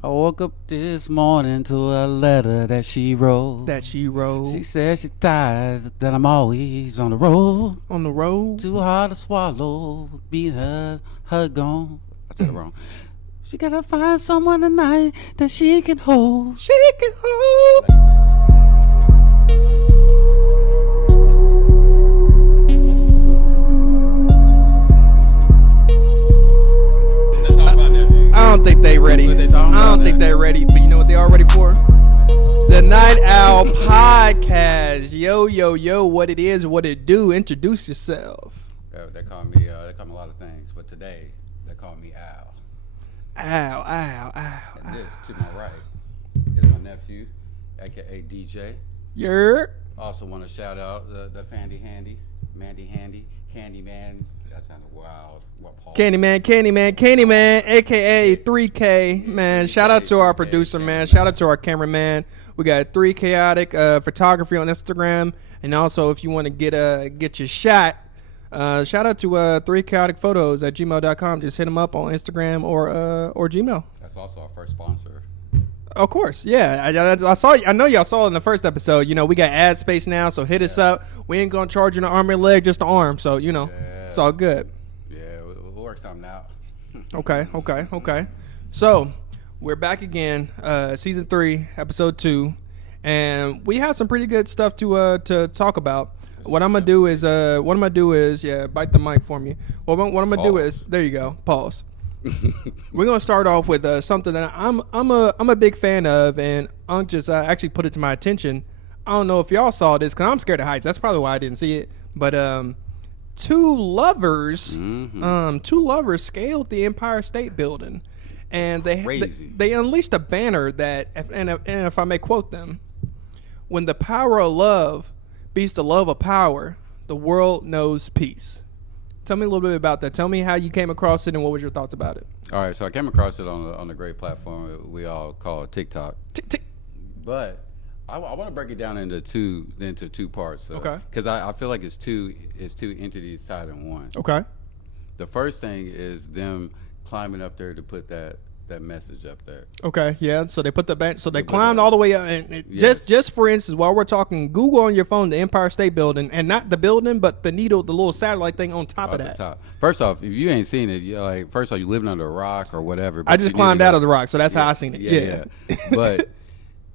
I woke up this morning to a letter that she wrote. She said she's tired, that I'm always on the road. On the road. Too hard to swallow, being her gone. I said it wrong. She gotta find someone tonight that she can hold. I don't think they ready. I don't think they're ready, but you know what they are ready for? The Night Owl Podcast. Yo, what it is, what it do. Introduce yourself. They call me a lot of things, but today they call me Al. Ow. And this to my right is my nephew, aka DJ. Yer. Also want to shout out the Mandy Handy, Candyman. That sounded wild. What Paul? Candyman, aka 3K, man. Shout out to our producer, man. Shout out to our cameraman. We got 3 Chaotic Photography on Instagram, and also if you want to get your shot, shout out to 3 Chaotic Photos at gmail.com. Just hit them up on Instagram or Gmail. That's also our first sponsor. Of course, yeah. I saw. I know y'all saw it in the first episode. You know, we got ad space now, so hit us up. We ain't gonna charge you an arm and leg, just the arm. So you know, it's all good. Yeah, we'll work something out. Okay. So we're back again, season 3, episode 2, and we have some pretty good stuff to talk about. What I'm gonna do is bite the mic for me. What I'm gonna do is, there you go, pause. We're gonna start off with something that I'm a big fan of, and Unc just actually put it to my attention. I don't know if y'all saw this because I'm scared of heights. That's probably why I didn't see it. But two lovers scaled the Empire State Building, and they unleashed a banner that, and if I may quote them, "When the power of love beats the love of power, the world knows peace." Tell me a little bit about that. Tell me how you came across it and what was your thoughts about it. All right, so I came across it on a great platform we all call TikTok. But I want to break it down into two parts. Okay. Because I feel like it's two entities tied in one. Okay. The first thing is them climbing up there to put that message up there. Okay, yeah. So they put the bank. So they climbed all the way up, and just for instance, while we're talking, Google on your phone the Empire State Building, and not the building, but the little satellite thing on top of that. Top. First off, if you ain't seen it, you're like, first off, you living under a rock or whatever. I just climbed out of the rock, so that's how I seen it. Yeah. But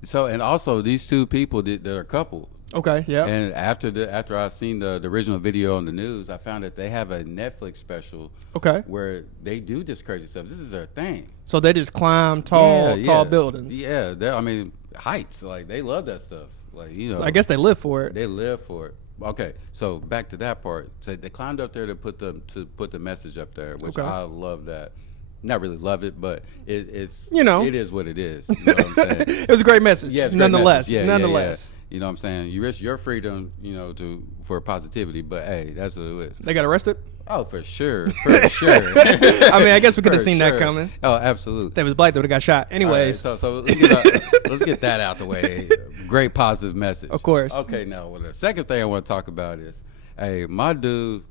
so, and also these two people they're a couple. Okay, yeah. And after I seen the original video on the news, I found that they have a Netflix special. Okay. Where they do this crazy stuff. This is their thing. So they just climb tall buildings. Yeah, heights. Like they love that stuff. Like So I guess they live for it. They live for it. Okay, so back to that part. So they climbed up there to put the message up there, which I love that. Not really love it, but it's it is what it is. You know what I'm saying? It was a great message. Yeah, nonetheless. Yeah. You know what I'm saying? You risk your freedom, for positivity, but hey, that's what it is. They got arrested? Oh, for sure. I mean, I guess we could have seen that coming. Oh, absolutely. If they was black, they would have got shot. Anyways. Right, so let's get that out the way. Great positive message. Of course. Okay, now, the second thing I want to talk about is, hey, my dude,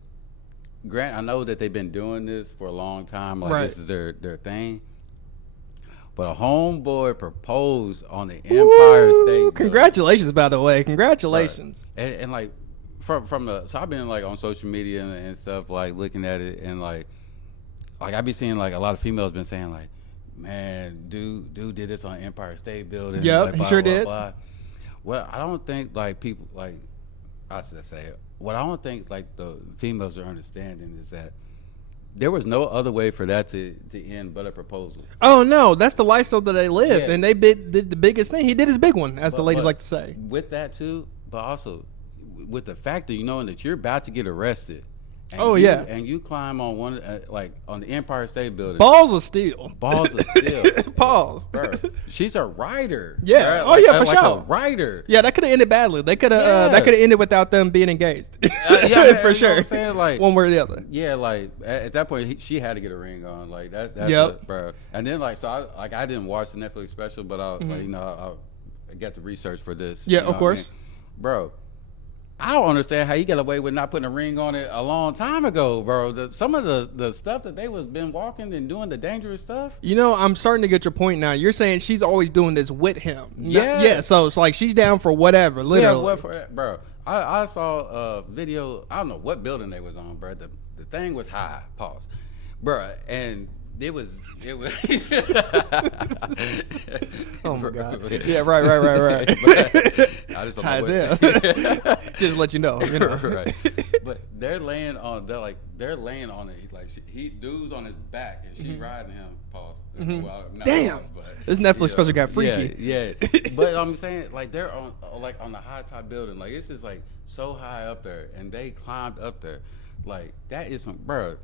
Grant, I know that they've been doing this for a long time. Like, This is their thing. But a homeboy proposed on the Empire State Building. Congratulations, by the way. Congratulations. Right. And like from the, so I've been like on social media and stuff, like looking at it, and like I be seeing like a lot of females been saying like, man, dude did this on Empire State Building. Yep, like, he sure did. Well, I don't think like people like I should say it. What I don't think like the females are understanding is that there was no other way for that to end but a proposal. Oh no, that's the lifestyle that they live, and they did the biggest thing. He did his big one, as the ladies like to say. With that too, but also with the fact that knowing that you're about to get arrested. And and you climb on one like on the Empire State Building. Balls of steel. Pause. Bro, she's a writer. Yeah. Right? For like sure. A writer. Yeah, that could have ended badly. They could have that could have ended without them being engaged. For sure. What I'm saying? Like one way or the other. Yeah, like at that point she had to get a ring on. Like that's bro. And then like so I didn't watch the Netflix special, but I got to research for this. Yeah, of course. Bro, I don't understand how you got away with not putting a ring on it a long time ago, bro. Some of the stuff that they was been walking and doing the dangerous stuff. You know, I'm starting to get your point now. You're saying she's always doing this with him. Yeah. Yeah, so it's like she's down for whatever, literally. Yeah, bro. I saw a video. I don't know what building they was on, bro. The thing was high, pause, bro, and it was. Oh my god. Yeah, right. I just don't High know as what. hell. Just let you know. Right. But they're laying on it. Like dude's on his back and she riding him. Pause. Well, not Damn. pause, but, This Netflix special got freaky. Yeah. But I'm saying, like, they're on the high top building. Like, it's just like so high up there, and they climbed up there. Like, that is some, bro.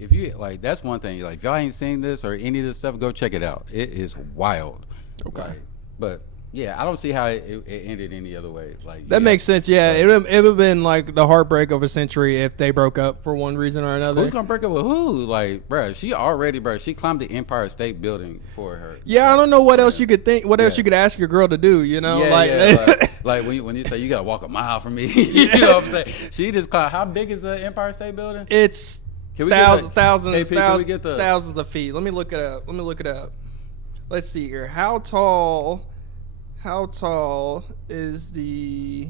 If you like, that's one thing. Like, if y'all ain't seen this or any of this stuff, go check it out. It is wild. Okay. Like, but yeah, I don't see how it ended any other way. Like, That makes sense. Yeah, it would have been like the heartbreak of a century if they broke up for one reason or another. Who's gonna break up with who? Like, bro, she climbed the Empire State Building for her. Yeah, I don't know what else you could think. What else you could ask your girl to do? You know, like when you say you gotta walk a mile from me. You know what I'm saying? She just climbed. How big is the Empire State Building? It's thousands of feet. Let me look it up. Let's see here. How tall is the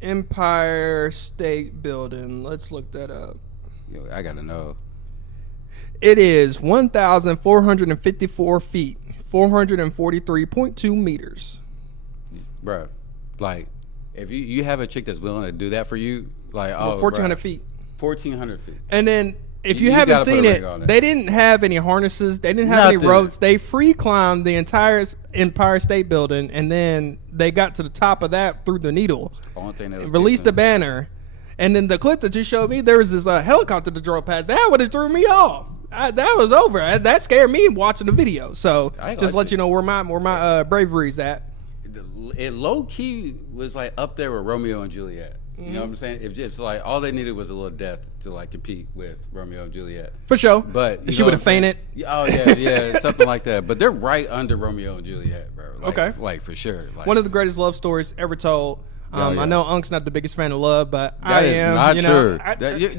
Empire State Building? Let's look that up. Yo, I gotta know. It is 1,454 feet, 443.2 meters. Bro, like, if you have a chick that's willing to do that for you, like, 1,400 feet. 1,400 feet. And then if you haven't seen it, they didn't have any harnesses. They didn't have any ropes. They free climbed the entire Empire State Building, and then they got to the top of that through the needle. Released the banner. And then the clip that you showed me, there was this helicopter that drove past. That would have threw me off. That was over. That scared me watching the video. So just let you know where my bravery's at. It low key was like up there with Romeo and Juliet. You know what I'm saying? If just like all they needed was a little death to like compete with Romeo and Juliet. For sure. But she would have fainted. Oh yeah, something like that. But they're right under Romeo and Juliet, bro. Like, okay. Like for sure. Like, one of the greatest love stories ever told. I know Unk's not the biggest fan of love, but that I am. Not you true.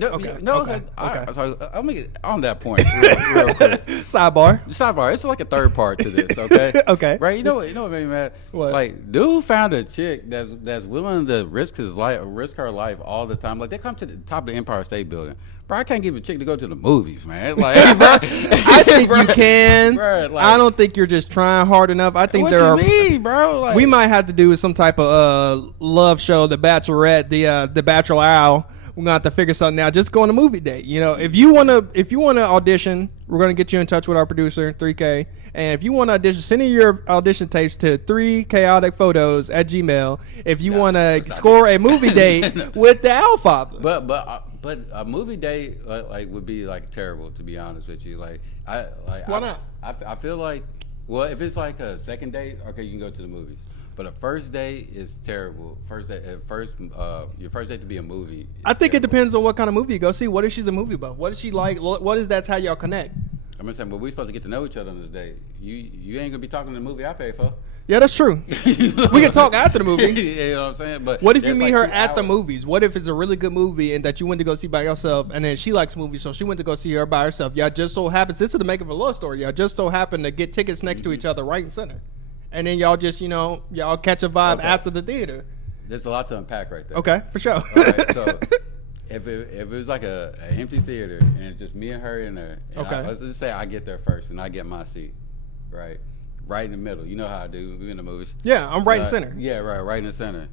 Okay. I'll make it on that point real quick. Sidebar. It's like a third part to this. Okay. Okay. Right. You know what made me mad? What? Like, dude found a chick that's willing to risk her life all the time. Like, they come to the top of the Empire State Building. Bro, I can't give a chick to go to the movies, man. Like, bro, I think you can. Bro, like, I don't think you're just trying hard enough. I think what you mean, bro? Like, we might have to do some type of love show, The Bachelorette, the Bachelor Owl. We're gonna have to figure something out. Just go on a movie date. You know, if you wanna audition, we're gonna get you in touch with our producer, 3K. And if you want to audition, send in your audition tapes to 3chaoticphotos at Gmail. If you want to score a movie date with the Owl Father. But a movie date like would be like terrible, to be honest with you. Like why not? I feel like, well, if it's like a second date, okay, you can go to the movies. But a first date is terrible. Your first date to be a movie. I think it depends on what kind of movie you go see. What if she's a movie buff? What is she like? What is that's how y'all connect? I'm saying, but we supposed to get to know each other on this date. You ain't gonna be talking to the movie I pay for. Yeah, that's true. We can talk after the movie. You know what I'm saying? But what if you meet her at the movies? What if it's a really good movie and that you went to go see by yourself, and then she likes movies, so she went to go see her by herself? Y'all just so happens, this is the make of a love story. Y'all just so happen to get tickets next to each other, right and center, and then y'all just y'all catch a vibe after the theater. There's a lot to unpack right there. Okay, for sure. All right, so if it was like a empty theater and it's just me and her in there, and let's just say I get there first and I get my seat, right in the middle. You know how I do. We in the movies. Yeah, I'm right in center. Yeah, right in the center.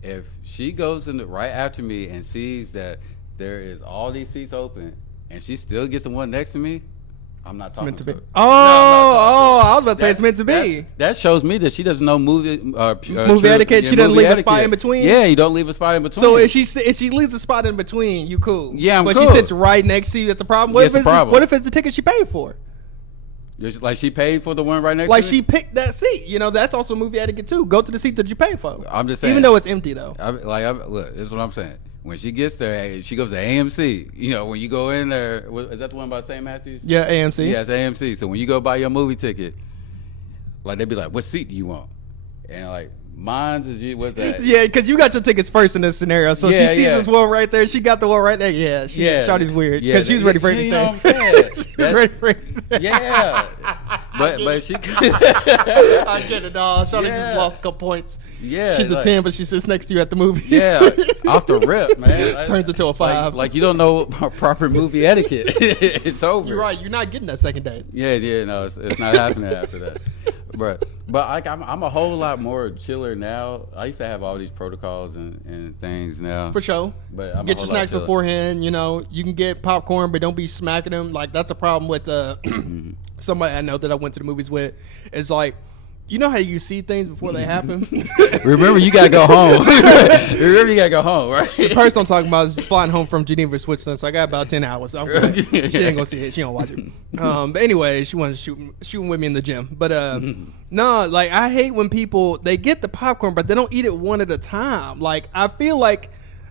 If she goes in right after me and sees that there is all these seats open and she still gets the one next to me, I'm not talking to her. I was about to say it's meant to be. That shows me that she doesn't know movie etiquette. She doesn't leave a spot in between. Yeah, you don't leave a spot in between. So if she leaves a spot in between, you cool. Yeah, I'm cool. But she sits right next to you. That's a problem. What if it's the ticket she paid for? Like she paid for the one right next to me? Like she picked that seat. That's also movie etiquette too. Go to the seat that you paid for. I'm just saying. Even though it's empty though. Look, this is what I'm saying. When she gets there, she goes to AMC. When you go in there, is that the one by St. Matthews? Yeah, AMC. Yeah, it's AMC. So when you go buy your movie ticket, like they'd be like, "What seat do you want?" And like Mine's is what's that? Yeah, because you got your tickets first in this scenario. So Yeah, she sees this one right there. She got the one right there. Yeah, Shawty's weird because she's ready for anything. You know what I'm saying? She's ready for anything. Yeah. But she. I get it, dog. Shawty just lost a couple points. Yeah. She's a 10, but she sits next to you at the movies. Yeah. Off the rip, man. Turns into a 5. Like you don't know proper movie etiquette. It's over. You're right. You're not getting that second date. Yeah. No, it's not happening after that. But like I'm a whole lot more chiller now. I used to have all these protocols and things now. For sure. But I'm get your snacks beforehand. You know, you can get popcorn, but don't be smacking them. Like that's a problem with somebody I know that I went to the movies with. It's like, you know how you see things before they happen? Remember, you gotta go home. Remember, you gotta go home, right? The person I'm talking about is flying home from Geneva, Switzerland, so I got about 10 hours. I'm good. She ain't gonna see it. She don't watch it. But anyway, she wanted to shooting with me in the gym. But no, like I hate when people they get the popcorn, but they don't eat it one at a time. Like I feel like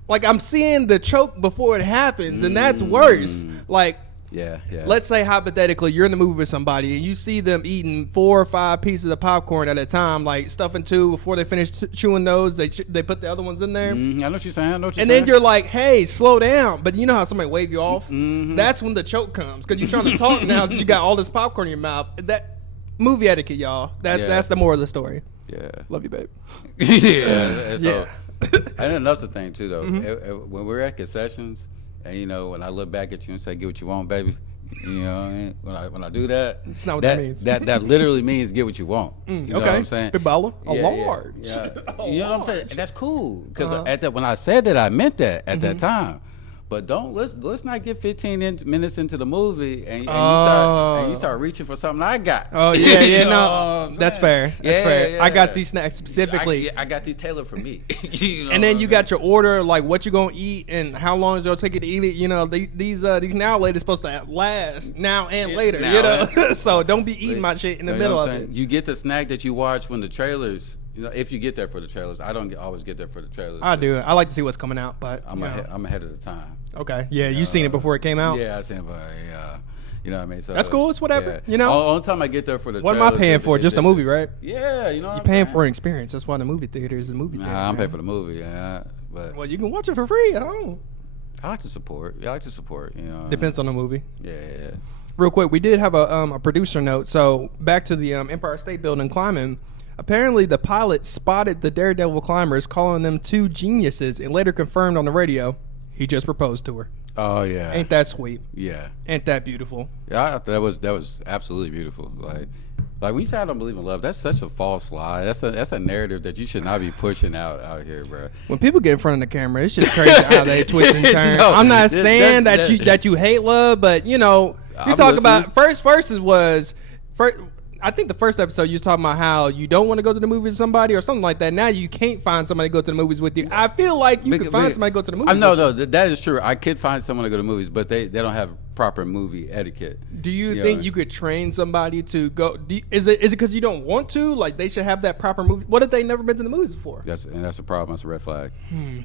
I'm seeing the choke before it happens, and that's worse. Like. Yeah. Let's say hypothetically you're in the movie with somebody and you see them eating 4 or 5 pieces of popcorn at a time, like stuffing 2 before they finish chewing those. They put the other ones in there. I know what you're saying. And then you're like, "Hey, slow down!" But you know how somebody wave you off? That's when the choke comes because you're trying to talk now because you got all this popcorn in your mouth. That movie etiquette, y'all. That's the moral of the story. Yeah. Love you, babe. Yeah. And that's the thing too, though. When we're at concessions. And you know, when I look back at you and say, "Get what you want, baby," you know what I mean? When I do that, that's not what that means. That literally means get what you want. You know what I'm saying? Big baller, large. Yeah. You know what I'm saying? And that's cool because when I said that, I meant that at that time. But let's not get 15 minutes into the movie and you start reaching for something I got. Oh yeah, no, that's fair. That's fair. Yeah. I got these snacks specifically. I got these tailored for me. You know and then you got your order, like what you gonna eat and how long it's gonna take you to eat it. You know, these now ladies supposed to last now and later. You know, so don't be eating my shit in the middle of it. You get the snack that you watch when the trailers. You know, if you get there for the trailers, I don't always get there for the trailers. I do. I like to see what's coming out, but I'm ahead of the time. Okay. Yeah, you seen it before it came out. Yeah, I seen it, but you know what I mean. So that's cool. It's whatever. Yeah. You know. Only time I get there for the. What am I paying for? Just a movie, right? Yeah, you know. You're paying for an experience. That's why the movie theater is a movie theater. I'm paying for the movie. Yeah, but well, you can watch it for free at home. I like to support. You know. Depends on the movie. Yeah. Real quick, we did have a producer note. So back to the Empire State Building climbing. Apparently, the pilot spotted the Daredevil climbers, calling them 2 geniuses, and later confirmed on the radio he just proposed to her. Oh yeah, ain't that sweet? Yeah, ain't that beautiful? Yeah, that was absolutely beautiful. Like when you say I don't believe in love, that's such a false lie. That's a narrative that you should not be pushing out here, bro. When people get in front of the camera, it's just crazy how they twist and turn. No, I'm not saying that you hate love, but you know, you talk about first. I think the first episode you was talking about how you don't want to go to the movies with somebody or something like that. Now you can't find somebody to go to the movies with you. I feel like you could find somebody to go to the movies. No, that is true. I could find someone to go to movies, but they don't have proper movie etiquette. Do you think you could train somebody to go? Is it because you don't want to? Like they should have that proper movie. What if they never been to the movies before? That's a problem. That's a red flag.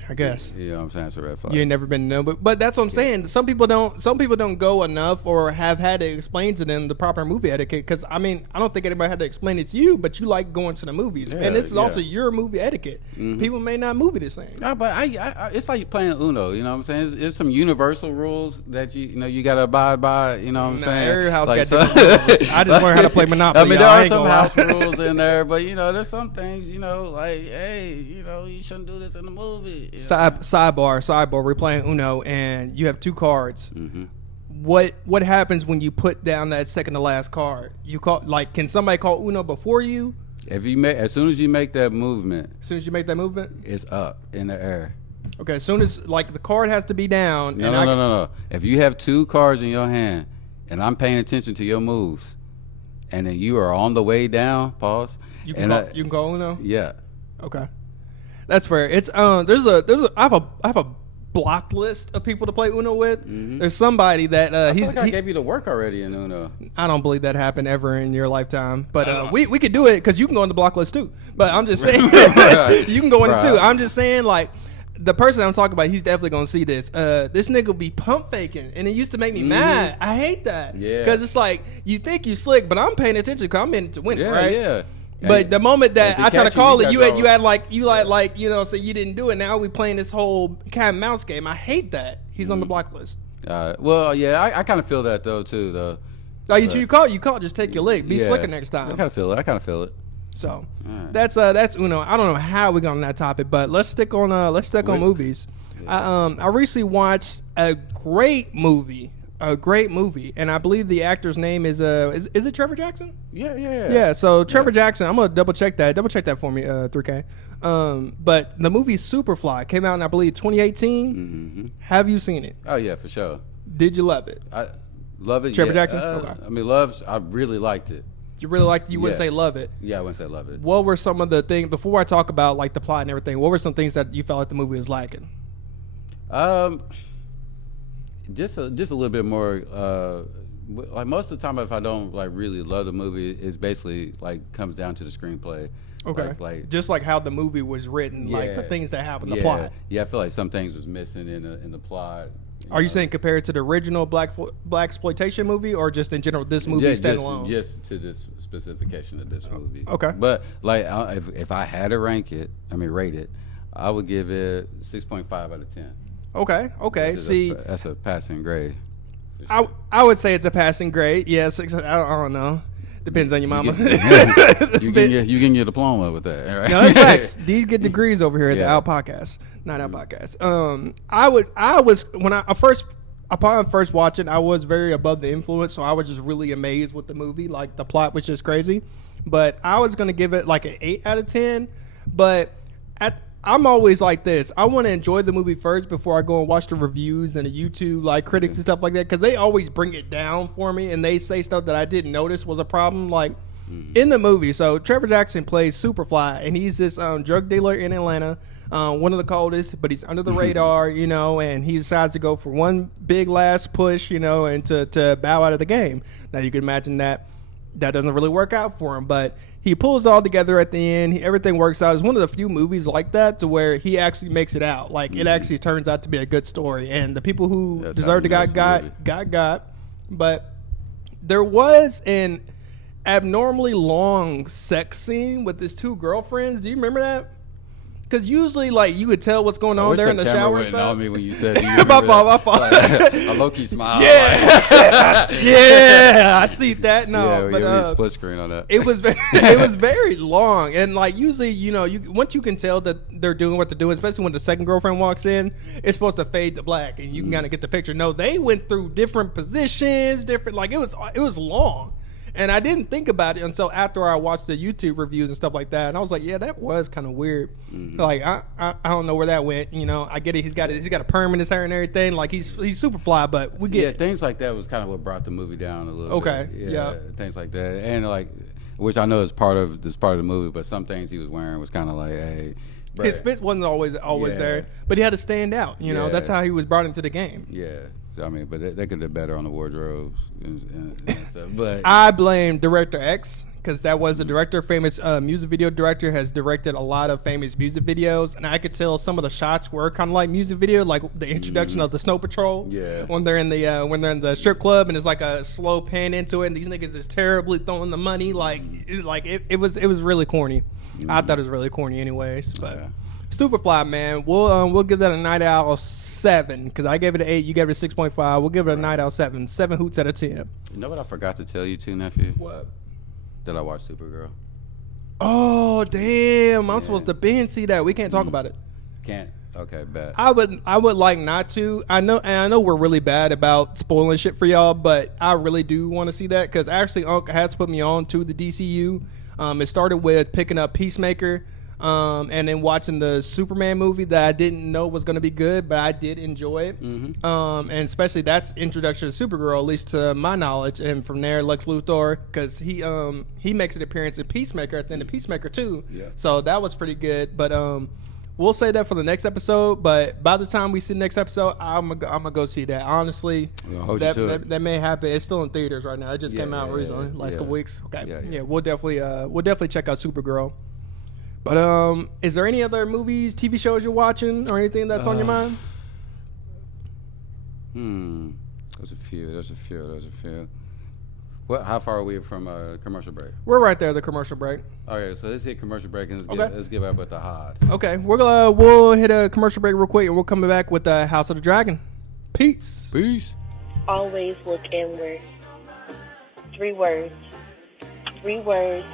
I guess. You know what I'm saying? It's a red flag. You ain't never been to but that's what I'm saying. Some people don't go enough or have had to explain to them the proper movie etiquette. Because I mean, I don't think anybody had to explain it to you, but you like going to the movies, and this is also your movie etiquette. People may not movie the same. No, but I it's like playing Uno. You know what I'm saying? It's some universal rules that you got to abide by. You know what I'm saying? Every house got different rules. I just learned how to play Monopoly. I mean, there are some house rules in there, but there's some things, like, hey, you shouldn't do this in the movie. Sidebar. We're playing Uno, and you have 2 cards. What happens when you put down that second to last card? Can somebody call Uno before you? As soon as you make that movement. As soon as you make that movement? It's up in the air. Okay, as soon as the card has to be down. No. If you have 2 cards in your hand, and I'm paying attention to your moves, and then you are on the way down, pause. You can call Uno. Yeah. Okay, that's fair. It's I have a blocked list of people to play Uno with. There's somebody that I gave you the work already in Uno. I don't believe that happened ever in your lifetime, but we could do it because you can go on the block list too. But I'm just saying you can go in it too. I'm just saying the person I'm talking about, he's definitely gonna see this. This nigga will be pump faking, and it used to make me mad. I hate that. Yeah. Because it's like you think you slick, but I'm paying attention because I'm in it to win it, right? Yeah. But the moment that I try to call it, you had like so you didn't do it. Now we playing this whole cat and mouse game. I hate that. He's on the blacklist. Well, yeah, I kind of feel that though too, though. Like you call, just take your lick. Be slicker next time. I kind of feel it. So that's Uno. I don't know how we got on that topic, but let's stick on movies. Yeah. I recently watched a great movie, and I believe the actor's name is it Trevor Jackson? Yeah. So Trevor Jackson, I'm gonna double check that for me, 3K. But the movie Superfly came out in, I believe, 2018. Mm-hmm. Have you seen it? Oh yeah, for sure. Did you love it? I love it. Trevor Jackson. Okay. I mean, I really liked it. You really liked it? You wouldn't say love it? Yeah, I wouldn't say love it. What were some of the things, before I talk about like the plot and everything, what were some things that you felt like the movie was lacking? Just a little bit more. Like most of the time, if I don't like really love the movie, it's basically like comes down to the screenplay. Okay. Like just like how the movie was written, like the things that happened, the plot. Yeah, I feel like some things was missing in the plot. Are you saying compared to the original blaxploitation movie, or just in general this movie standalone? Just to this specification of this movie. Okay. But like if I had to rate it, I would give it 6.5 out of 10. Okay. See, that's a passing grade. Sure. I would say it's a passing grade. Yeah, 6. I don't know. Depends on your mama. You can get a diploma with that. Right? No, that's facts. These get degrees over here at the Out Podcast, not Out Podcast. Upon first watching, I was very above the influence, so I was just really amazed with the movie. Like the plot was just crazy, but I was gonna give it like an 8 out of 10. But I'm always like this. I want to enjoy the movie first before I go and watch the reviews and the YouTube like critics and stuff like that, because they always bring it down for me and they say stuff that I didn't notice was a problem. Like in the movie, so Trevor Jackson plays Superfly, and he's this drug dealer in Atlanta, one of the coldest, but he's under the radar, and he decides to go for one big last push, and to bow out of the game. Now you can imagine that doesn't really work out for him, but he pulls all together at the end. Everything works out. It's one of the few movies like that to where he actually makes it out. Like it actually turns out to be a good story, and the people who deserved to got. But there was an abnormally long sex scene with his 2 girlfriends. Do you remember that? Because usually, like, you could tell what's going on there in the shower. Went on me when you said my fault. Like, a low-key smile. Yeah, yeah, I see that. No, but split screen on that. It was very long, and like usually, once you can tell that they're doing what they're doing, especially when the second girlfriend walks in, it's supposed to fade to black, and you can kind of get the picture. No, they went through different positions, like it was long. And I didn't think about it until after I watched the YouTube reviews and stuff like that, and I was like, "Yeah, that was kind of weird." Mm-hmm. Like I don't know where that went. I get it. He's got a perm in his hair and everything. Like he's Superfly, but we get things like that was kind of what brought the movie down a little. Okay, bit. Yeah, things like that, and like which I know is part of the movie, but some things he was wearing was kind of like, hey. His fit wasn't always there, but he had to stand out. That's how he was brought into the game. Yeah. I mean, but they could have better on the wardrobes and stuff. But I blame Director X, because that was the director, famous music video director, has directed a lot of famous music videos, and I could tell some of the shots were kind of like music video, like the introduction of the Snow Patrol. Yeah. When they're in the strip club and it's like a slow pan into it, and these niggas is terribly throwing the money, it was really corny. I thought it was really corny, anyways, but. Yeah. Superfly, man, we'll give that a night out of 7, because I gave it an 8, you gave it a 6.5. We'll give it a night out of 7 hoots out of 10. You know what I forgot to tell you too, nephew? What? That I watched Supergirl. Oh damn! I'm supposed to binge see that. We can't talk about it. Can't. Okay, bet. I would like not to. I know we're really bad about spoiling shit for y'all, but I really do want to see that, because actually Unc has put me on to the DCU. It started with picking up Peacemaker. And then watching the Superman movie that I didn't know was going to be good, but I did enjoy it. Mm-hmm. And especially that's introduction to Supergirl, at least to my knowledge. And from there, Lex Luthor, because he makes an appearance in Peacemaker at the end of Peacemaker too. Yeah. So that was pretty good. But we'll say that for the next episode. But by the time we see the next episode, I'm gonna go see that. Honestly, that may happen. It's still in theaters right now. It just came out recently, last couple weeks. Okay. Yeah. We'll definitely check out Supergirl. But is there any other movies, TV shows you're watching, or anything that's on your mind? There's a few. How far are we from a commercial break? We're right there, the commercial break. Okay, so let's hit commercial break and let's give up with the hod. Okay, we'll hit a commercial break real quick, and we'll come back with the House of the Dragon. Peace. Peace. Always look inward. 3 words. 3 words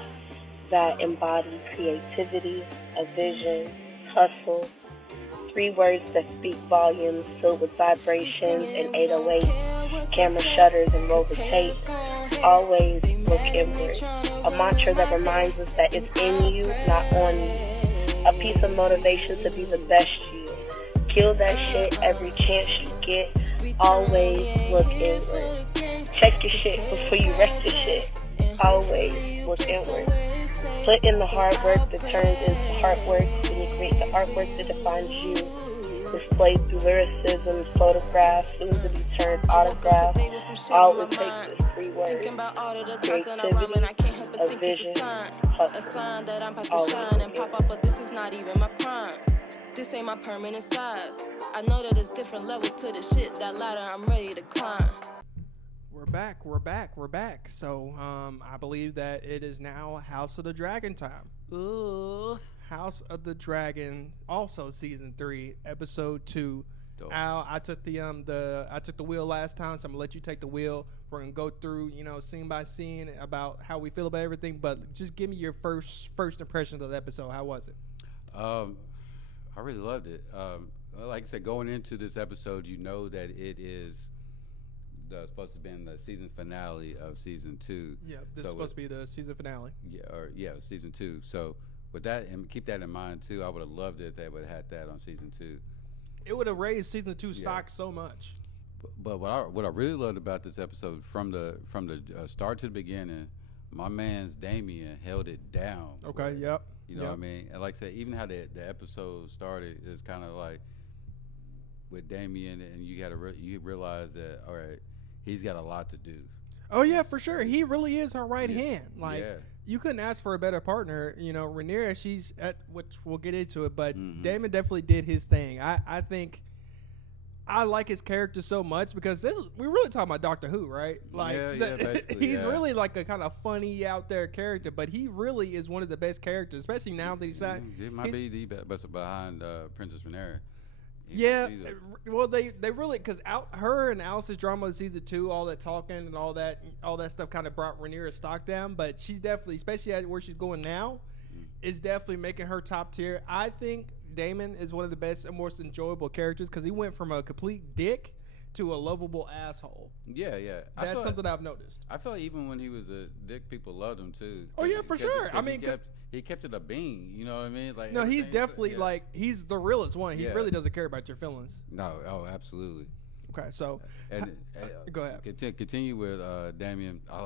that embody creativity, a vision, hustle. 3 words that speak volumes filled with vibrations and 808s, camera shutters and roll the tape. Always look inward. A mantra that reminds us that it's in you, not on you. A piece of motivation to be the best you. Kill that shit every chance you get. Always look inward. Check your shit before you wreck your shit. Always look inward. Put in the hard work that turns into heart work, and you create the artwork that defines you. Displayed through lyricism, photographs, soon to be turned autographs. All it takes is 3 words. Creativity, a vision, hustle. This ain't my permanent size. I know that there's different levels to the shit. That ladder I'm ready to climb. We're back. So, I believe that it is now House of the Dragon time. Ooh. House of the Dragon, also season 3, episode 2. Al, I took the wheel last time, so I'm gonna let you take the wheel. We're gonna go through, scene by scene about how we feel about everything. But just give me your first impressions of the episode. How was it? I really loved it. Like I said, going into this episode, you know that it is supposed to be the season finale of season 2. Yeah, this is supposed to be the season finale. Yeah, season 2. So with that, and keep that in mind too, I would have loved it if they would have had that on season 2. It would have raised season 2 stock so much. But what I really loved about this episode, from the start to the beginning, my man's Damien held it down. Okay, yep. You know what I mean? And like I said, even how the episode started is kind of like with Damien, and you realize that, all right, he's got a lot to do. Oh yeah, for sure. He really is her right hand. Like, you couldn't ask for a better partner. Rhaenyra, she's at, which we'll get into it, but Damon definitely did his thing. I think I like his character so much because we're really talking about Doctor Who, right? Like, he's really like a kind of funny out there character, but he really is one of the best characters, especially now that he's it might be the best behind Princess Rhaenyra. Yeah, well, they really, because her and Alice's drama in season 2, all that talking and all that stuff kind of brought Rhaenyra's stock down. But she's definitely, especially at where she's going now, is definitely making her top tier. I think Daemon is one of the best and most enjoyable characters because he went from a complete dick to a lovable asshole. Yeah. That's something I've noticed. I felt even when he was a dick, people loved him too. Oh yeah, for sure. I mean, he kept it a bean. You know what I mean? Like, no, he's definitely like, he's the realest one. He really doesn't care about your feelings. No, absolutely. Okay, so go ahead. Continue with Damien. I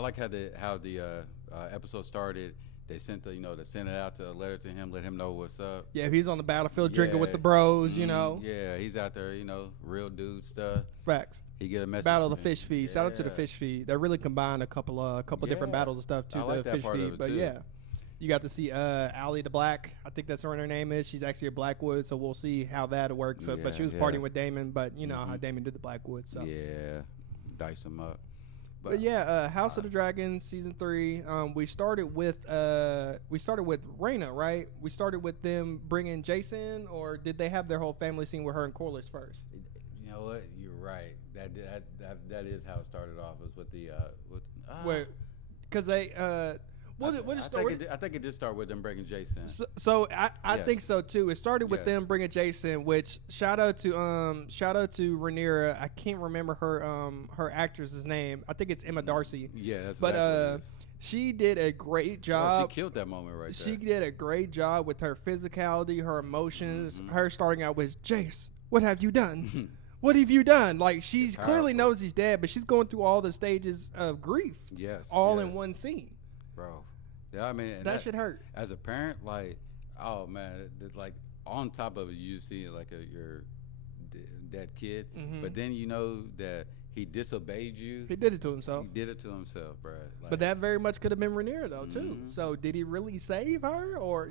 like how the episode started. They sent the Senate out to a letter to him, let him know what's up. Yeah, if he's on the battlefield drinking with the bros, Yeah, he's out there, real dude stuff. Facts. He get a message. Battle of the Fish Feed. Shout out to the Fish Feed. They really combined a couple different battles and stuff to the Fish Feed. But yeah, you got to see Allie the Black. I think that's what her name is. She's actually a Blackwood, so we'll see how that works. But she was partying with Damon, but you know how Damon did the Blackwood. So yeah, dice him up. But yeah, House of the Dragon season 3. We started with Rhaena, right? We started with them bringing Jason, or did they have their whole family scene with her and Corlys first? You know what? You're right. That is how it started off. Was with the because they what is story? I think it did start with them bringing Jason. So I think so too. It started with them bringing Jason, which shout out to Rhaenyra. I can't remember her actress's name. I think it's Emma Darcy. Yeah, that's but she did a great job. Well, she killed that moment right there. She did a great job with her physicality, her emotions. Her starting out with, Jace, what have you done? What have you done? Like, she clearly knows he's dead, but she's going through all the stages of grief. Yes. All in one scene. Bro. Yeah, I mean, that should hurt. As a parent, like, oh man, like on top of it, you see like your dead kid, but then you know that he disobeyed you. He did it to himself. He did it to himself, bro. Like, But that very much could have been Rhaenyra, though, too. So did he really save her? Or,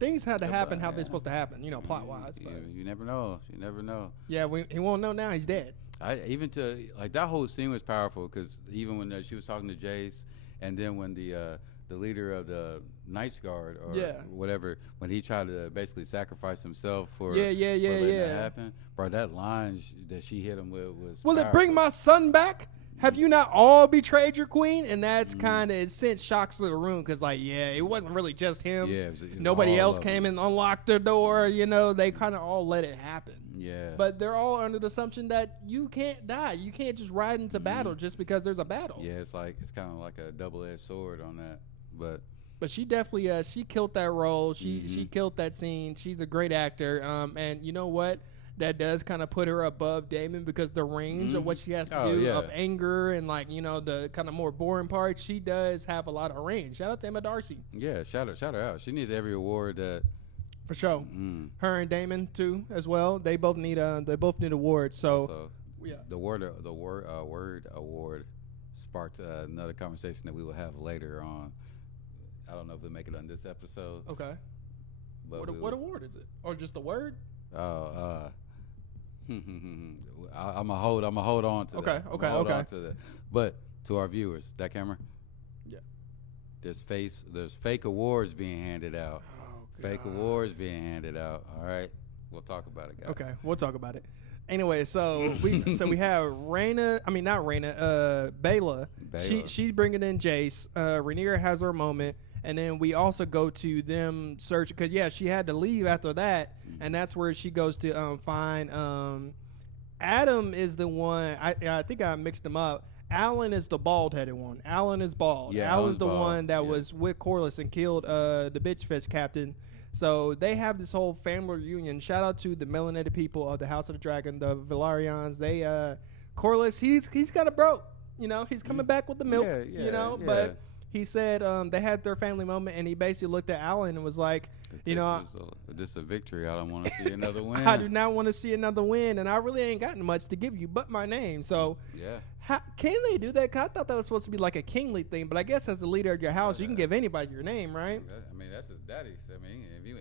things had to happen how they're supposed to happen, plot-wise. You never know. You never know. Yeah, he won't know now. He's dead. Even to, like, that whole scene was powerful because even when she was talking to Jace, and then when the leader of the Knights Guard or whatever, when he tried to basically sacrifice himself for letting that happen, bro, that line that she hit him with was Will powerful. it bring my son back? Have you not all betrayed your queen? And that's kind of, it sent shocks to the room because, like, it wasn't really just him. Yeah, it was nobody else came and unlocked the door. They kind of all let it happen. Yeah. But they're all under the assumption that you can't die. You can't just ride into battle just because there's a battle. Yeah, it's kind of like a double-edged sword on that. But she definitely she killed that role. She killed that scene. She's a great actor. And you know what? That does kind of put her above Daemon because the range of what she has to do of anger and the kind of more boring parts, she does have a lot of range. Shout out to Emma Darcy. Yeah, shout her out. She needs every award that. For sure. Her and Daemon too as well. They both need awards. So yeah. The word award sparked another conversation that we will have later on. I don't know if we'll make it on this episode. Okay. But what award is it? Or just the word? I'm gonna hold on to that. Okay. On to that. But to our viewers, that camera. Yeah. There's fake awards being handed out. Oh, fake awards being handed out. All right, we'll talk about it, guys. Okay, we'll talk about it. Anyway, so we have Bayla. She's bringing in Jace. Rhaenyra has her moment. And then we also go to them search because she had to leave after that, and that's where she goes to find Adam is the one. I think I mixed them up. Alan is the bald-headed one. Alan is bald. Yeah, Alan's the bald. one that was with Corlys and killed the bitch fist captain. So they have this whole family reunion. Shout out to the melanated people of the House of the Dragon, the Velaryons. They Corlys, he's kind of broke. He's coming back with the milk. But. He said they had their family moment, and he basically looked at Alan and was like, this is a victory. I don't want to see another win. I do not want to see another win, and I really ain't gotten much to give you but my name. So can they do that? 'Cause I thought that was supposed to be like a kingly thing, but I guess as the leader of your house, you can give anybody your name, right? I mean, that's his daddy's. I mean, if you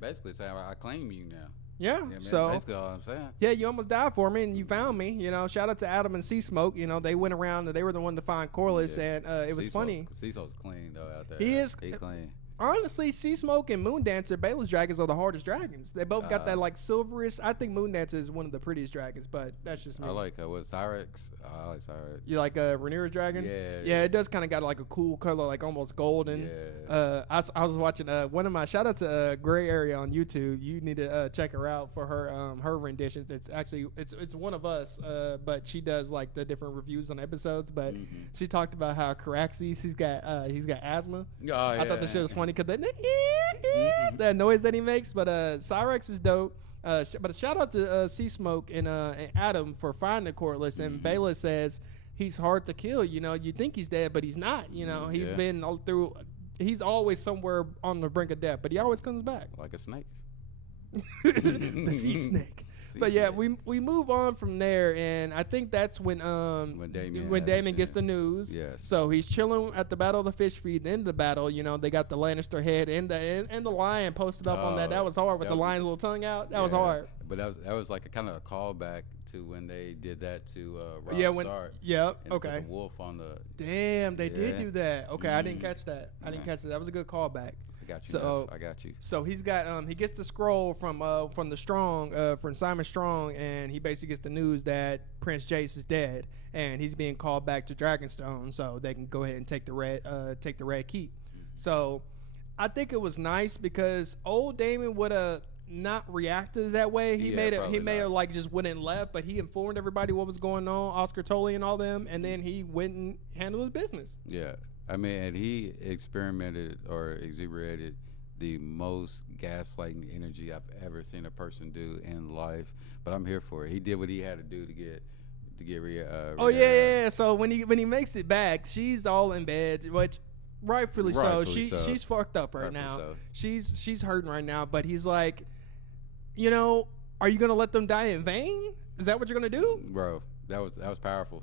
basically saying I claim you now. Yeah, so basically all I'm saying. Yeah, you almost died for me, and you found me. Shout out to Adam and Sea Smoke. They went around and they were the one to find Corlys, and it was funny. Cecil's clean though out there. He clean. Honestly, Sea Smoke and Moon Dancer, Baylor's dragons are the hardest dragons. They both got that like silverish. I think Moon Dancer is one of the prettiest dragons, but that's just me. I like Cyrex. I like Cyrex. You like Rhaenyra's dragon? Yeah. It does kind of got like a cool color, like almost golden. Yeah. I was watching one of my shout out to Gray Area on YouTube. You need to check her out for her renditions. It's actually it's one of us, but she does like the different reviews on episodes. But she talked about how Caraxes he's got asthma. I thought the shit was funny because that noise that he makes. But Cyrex is dope. But a shout out to Sea Smoke and Adam for finding Corlys. And Bayla says he's hard to kill. You think he's dead, but he's not. He's been all through. He's always somewhere on the brink of death, but he always comes back like a snake. The sea snake. But yeah, we move on from there, and I think that's when Daemon gets the news. Yes. So he's chilling at the Battle of the Fish Feed. End of the battle, they got the Lannister head and the lion posted up on that. That was hard with the lion's little tongue out. That was hard. But that was like a kind of a callback to when they did that to Robb Stark. Okay. The wolf on the. Damn, they did do that. Okay, I didn't catch that. That was a good callback. I got you. So he's got he gets the scroll from the Strong from Simon Strong, and he basically gets the news that Prince Jace is dead, and he's being called back to Dragonstone, so they can go ahead and take the red keep. So I think it was nice because old Daemon would have not reacted that way. He made it like just went and left, but he informed everybody what was going on, Oscar Tully and all them, and then he went and handled his business. Yeah. I mean, and he experimented or exuberated the most gaslighting energy I've ever seen a person do in life. But I'm here for it. He did what he had to do to get yeah. So when he makes it back, she's all in bed, which rightfully so. She's fucked up right now. So. She's hurting right now. But he's like, are you gonna let them die in vain? Is that what you're gonna do, bro? That was powerful.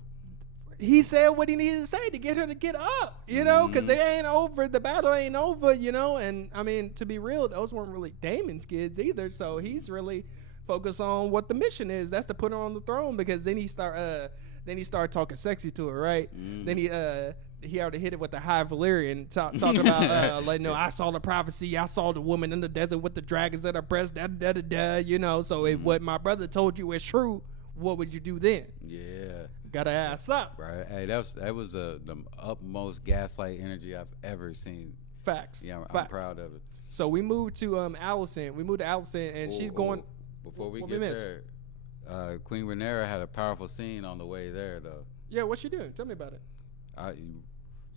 he said what he needed to say to get her to get up, because it ain't over. The battle ain't over, And I mean, to be real, those weren't really Daemon's kids either. So he's really focused on what the mission is. That's to put her on the throne, because then he started talking sexy to her, right? Then he already hit it with the high Valyrian, talking about like, I saw the prophecy, I saw the woman in the desert with the dragons at her breast, So if what my brother told you is true, what would you do then? Yeah, gotta ass up, right? Hey, that was the utmost gaslight energy I've ever seen. Facts. Yeah, I'm Facts. proud of it. So we moved to Allison. We moved to Allison, and she's going. Before we get there, Queen Rhaenyra had a powerful scene on the way there, though. Yeah, what's she doing? Tell me about it.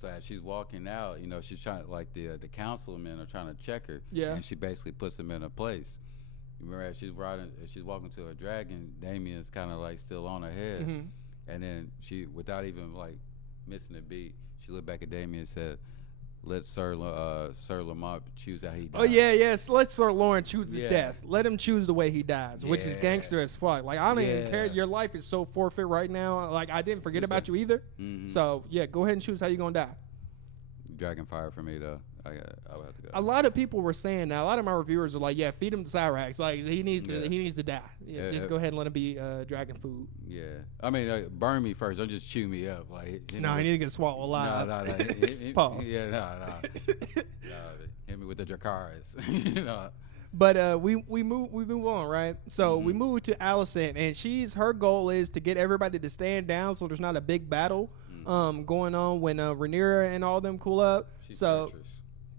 So as she's walking out, she's trying, like the councilmen are trying to check her. Yeah. And she basically puts them in a place. You remember, as she's walking to her dragon, Damien's kind of like still on her head, and then she, without even like missing a beat, she looked back at Damien and said, "Let Sir Lamont choose how he dies." Oh yeah, yes. Let Sir Lauren choose his death. Let him choose the way he dies, which is gangster as fuck. Like, I don't even care. Your life is so forfeit right now. Like, I didn't forget about you either. So yeah, go ahead and choose how you're gonna die. Dragon fire for me though. I would have to go. A lot of people were saying that. A lot of my reviewers are like, "Yeah, feed him to Cyrax. Like, he needs to die. Yeah, just go ahead and let him be dragon food." Yeah, I mean, burn me first. Don't just chew me up. Like, no, he need to get swallowed alive. No. Pause. Yeah, no. Hit me with the Dracarys. But we move on, right? So we move to Allison, and her goal is to get everybody to stand down, so there's not a big battle going on when Rhaenyra and all them cool up. She's treacherous.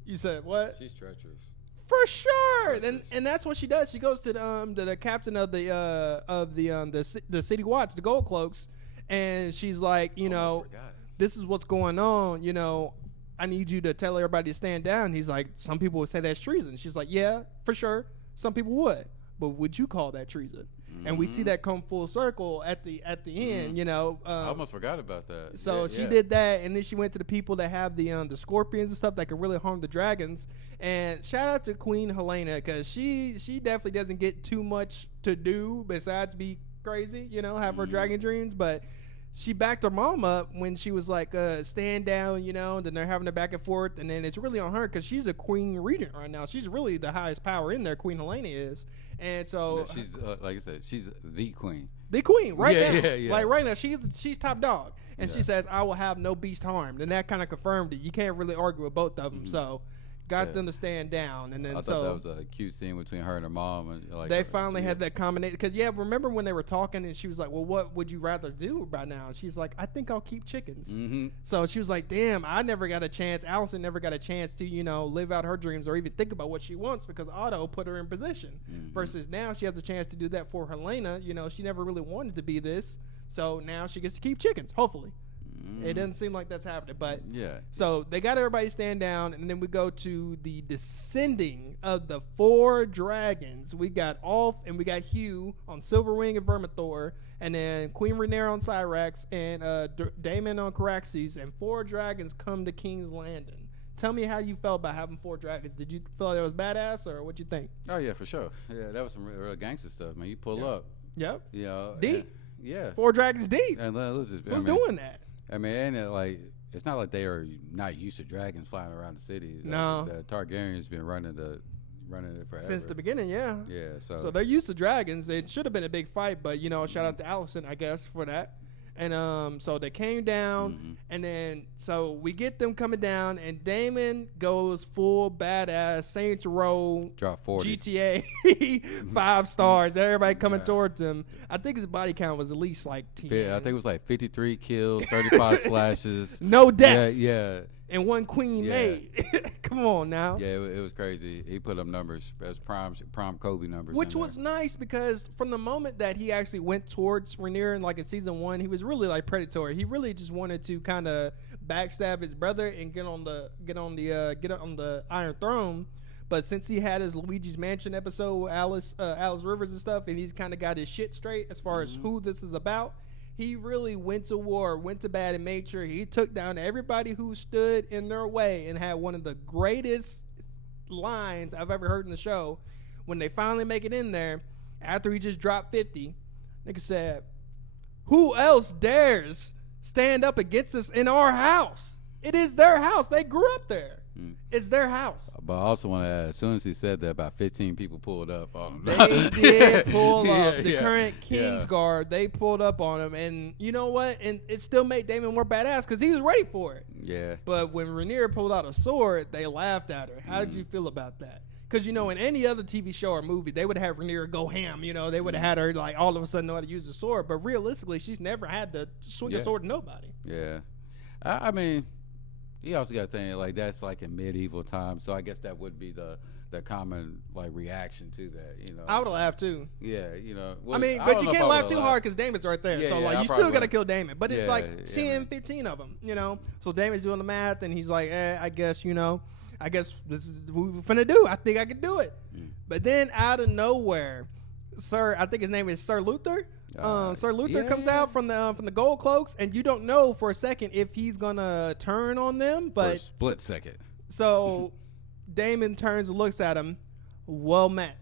You said what? She's treacherous. For sure, and that's what she does. She goes to the captain of the city watch, the Gold Cloaks, and she's like, this is what's going on. I need you to tell everybody to stand down. He's like, some people would say that's treason. She's like, yeah, for sure, some people would, but would you call that treason? And we see that come full circle at the end. I almost forgot about that. So she did that, and then she went to the people that have the scorpions and stuff that can really harm the dragons. And shout out to Queen Helena, because she definitely doesn't get too much to do besides be crazy, have her dragon dreams. But she backed her mom up when she was like, stand down, and then they're having a back and forth. And then it's really on her because she's a queen regent right now. She's really the highest power in there, Queen Helena is. And so she's, like I said, she's the queen. The queen, right now. Yeah. Like right now, she's top dog. And she says, I will have no beast harmed. And that kind of confirmed it. You can't really argue with both of them. So got them to stand down, and then I thought that was a cute scene between her and her mom. And like they finally had that combination. Because remember when they were talking, and she was like, "Well, what would you rather do by now?" And she was like, "I think I'll keep chickens." So she was like, "Damn, I never got a chance. Allison never got a chance to live out her dreams or even think about what she wants because Otto put her in position. Versus now she has a chance to do that for Helena. She never really wanted to be this, so now she gets to keep chickens. Hopefully." It doesn't seem like that's happening, but so they got everybody to stand down, and then we go to the descending of the 4 dragons. We got Ulf and we got Hugh on Silverwing and Vermithor, and then Queen Rhaenyra on Cyrax, and Daemon on Caraxes, and 4 dragons come to King's Landing. Tell me how you felt about having 4 dragons. Did you feel like it was badass, or what you think? Oh yeah, for sure. Yeah, that was some real gangster stuff, man. You pull up. Yep. Deep. And, 4 dragons deep. And who's doing that? I mean, and it's not like they are not used to dragons flying around the city. No, the Targaryens been running it forever since the beginning. Yeah. So they're used to dragons. It should have been a big fight, but shout out to Allison, I guess, for that. And so they came down, and then so we get them coming down, and Daemon goes full badass Saints Row, drop 40 GTA 5 stars. Everybody coming towards him. I think his body count was at least like 10. Yeah, I think it was like 53 kills, 35 slashes, no deaths. Yeah. And 1 queen made. Come on now. Yeah, it was crazy. He put up numbers as prime Kobe numbers. Which was nice because from the moment that he actually went towards Rhaenyra in in season 1, he was really like predatory. He really just wanted to kind of backstab his brother and get on the Iron Throne. But since he had his Luigi's Mansion episode with Alice Rivers and stuff, and he's kind of got his shit straight as far as who this is about, he really went to war, went to bat, and made sure he took down everybody who stood in their way, and had one of the greatest lines I've ever heard in the show. When they finally make it in there, after he just dropped 50, nigga said, "Who else dares stand up against us in our house. It is their house. They grew up there. It's their house. But I also want to add, as soon as he said that, about 15 people pulled up on him. They did pull up. The Yeah. current Kingsguard, they pulled up on him. And you know what? And it still made Daemon more badass because he was ready for it. Yeah. But when Rhaenyra pulled out a sword, they laughed at her. How did you feel about that? Because, you know, in any other TV show or movie, they would have Rhaenyra go ham. You know, they would have had her, like, all of a sudden know how to use a sword. But realistically, she's never had to swing a sword to nobody. Yeah. I mean, you also got to think, like, that's like in medieval times. So I guess that would be the common, like, reaction to that, you know. I would have laughed, too. Yeah, you know. I mean, but you can't laugh too hard because Damon's right there. Yeah, so, yeah, like, I you probably still got to would've. kill Daemon. But it's Yeah, like 10, man. 15 of them, you know. So Damon's doing the math, and he's like, I guess, you know, I guess this is what we're finna do. I think I can do it. But then out of nowhere, I think his name is Sir Luther. Sir Luther comes out from the gold cloaks, and you don't know for a second if he's gonna turn on them. But for a split second. So Daemon turns and looks at him. Well met.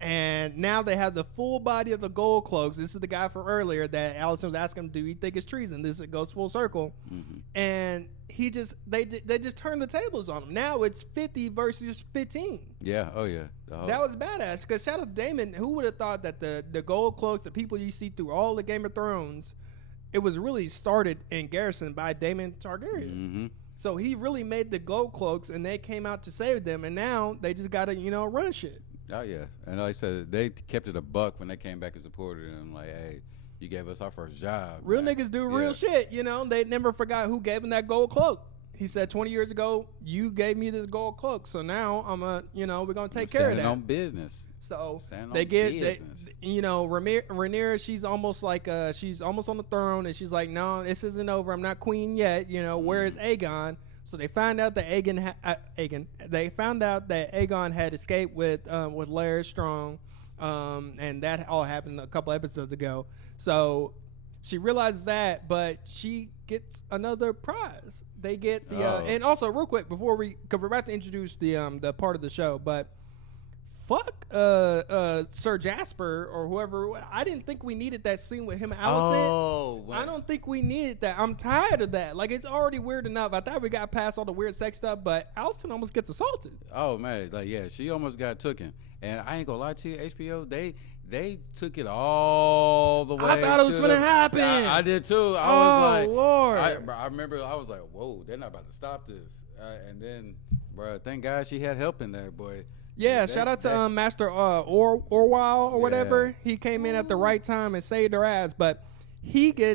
And now they have the full body of the gold cloaks. This is the guy from earlier that Allison was asking him, do you think it's treason? This goes full circle. And they just turned the tables on him. Now it's 50 versus 15. Yeah. Oh, yeah. That was badass. Because shout out to Daemon. Who would have thought that the gold cloaks, the people you see through all the Game of Thrones, it was really started in Garrison by Daemon Targaryen. Mm-hmm. So he really made the gold cloaks, and they came out to save them. And now they just got to, run shit. Oh, yeah. And like I said, they kept it a buck when they came back and supported him. Like, hey, you gave us our first job. Real man. niggas do real shit, They never forgot who gave him that gold cloak. He said 20 years ago, you gave me this gold cloak. So now we're going to take care of that. on business. So Standing they on get, business. Rhaenyra, she's almost like, she's almost on the throne. And she's like, no, this isn't over. I'm not queen yet. Where is Aegon? So they found out that Aegon had escaped with Larry Strong, and that all happened a couple episodes ago. So she realizes that, but she gets another prize. They get the and also real quick before because we're about to introduce the part of the show, but fuck Sir Jasper or whoever. I didn't think we needed that scene with him and Alicent. I don't think we needed that. I'm tired of that. Like, it's already weird enough. I thought we got past all the weird sex stuff, but Alicent almost gets assaulted. Oh, man. Like, yeah, she almost got taken. And I ain't gonna lie to you, HBO, they took it all the way. I thought it was gonna happen. I did too. I was like, Lord. I remember I was like, whoa, they're not about to stop this. And then, bro, thank God she had help in there, boy. Yeah, shout out to Master Orwell or whatever. He came in at the right time and saved her ass. But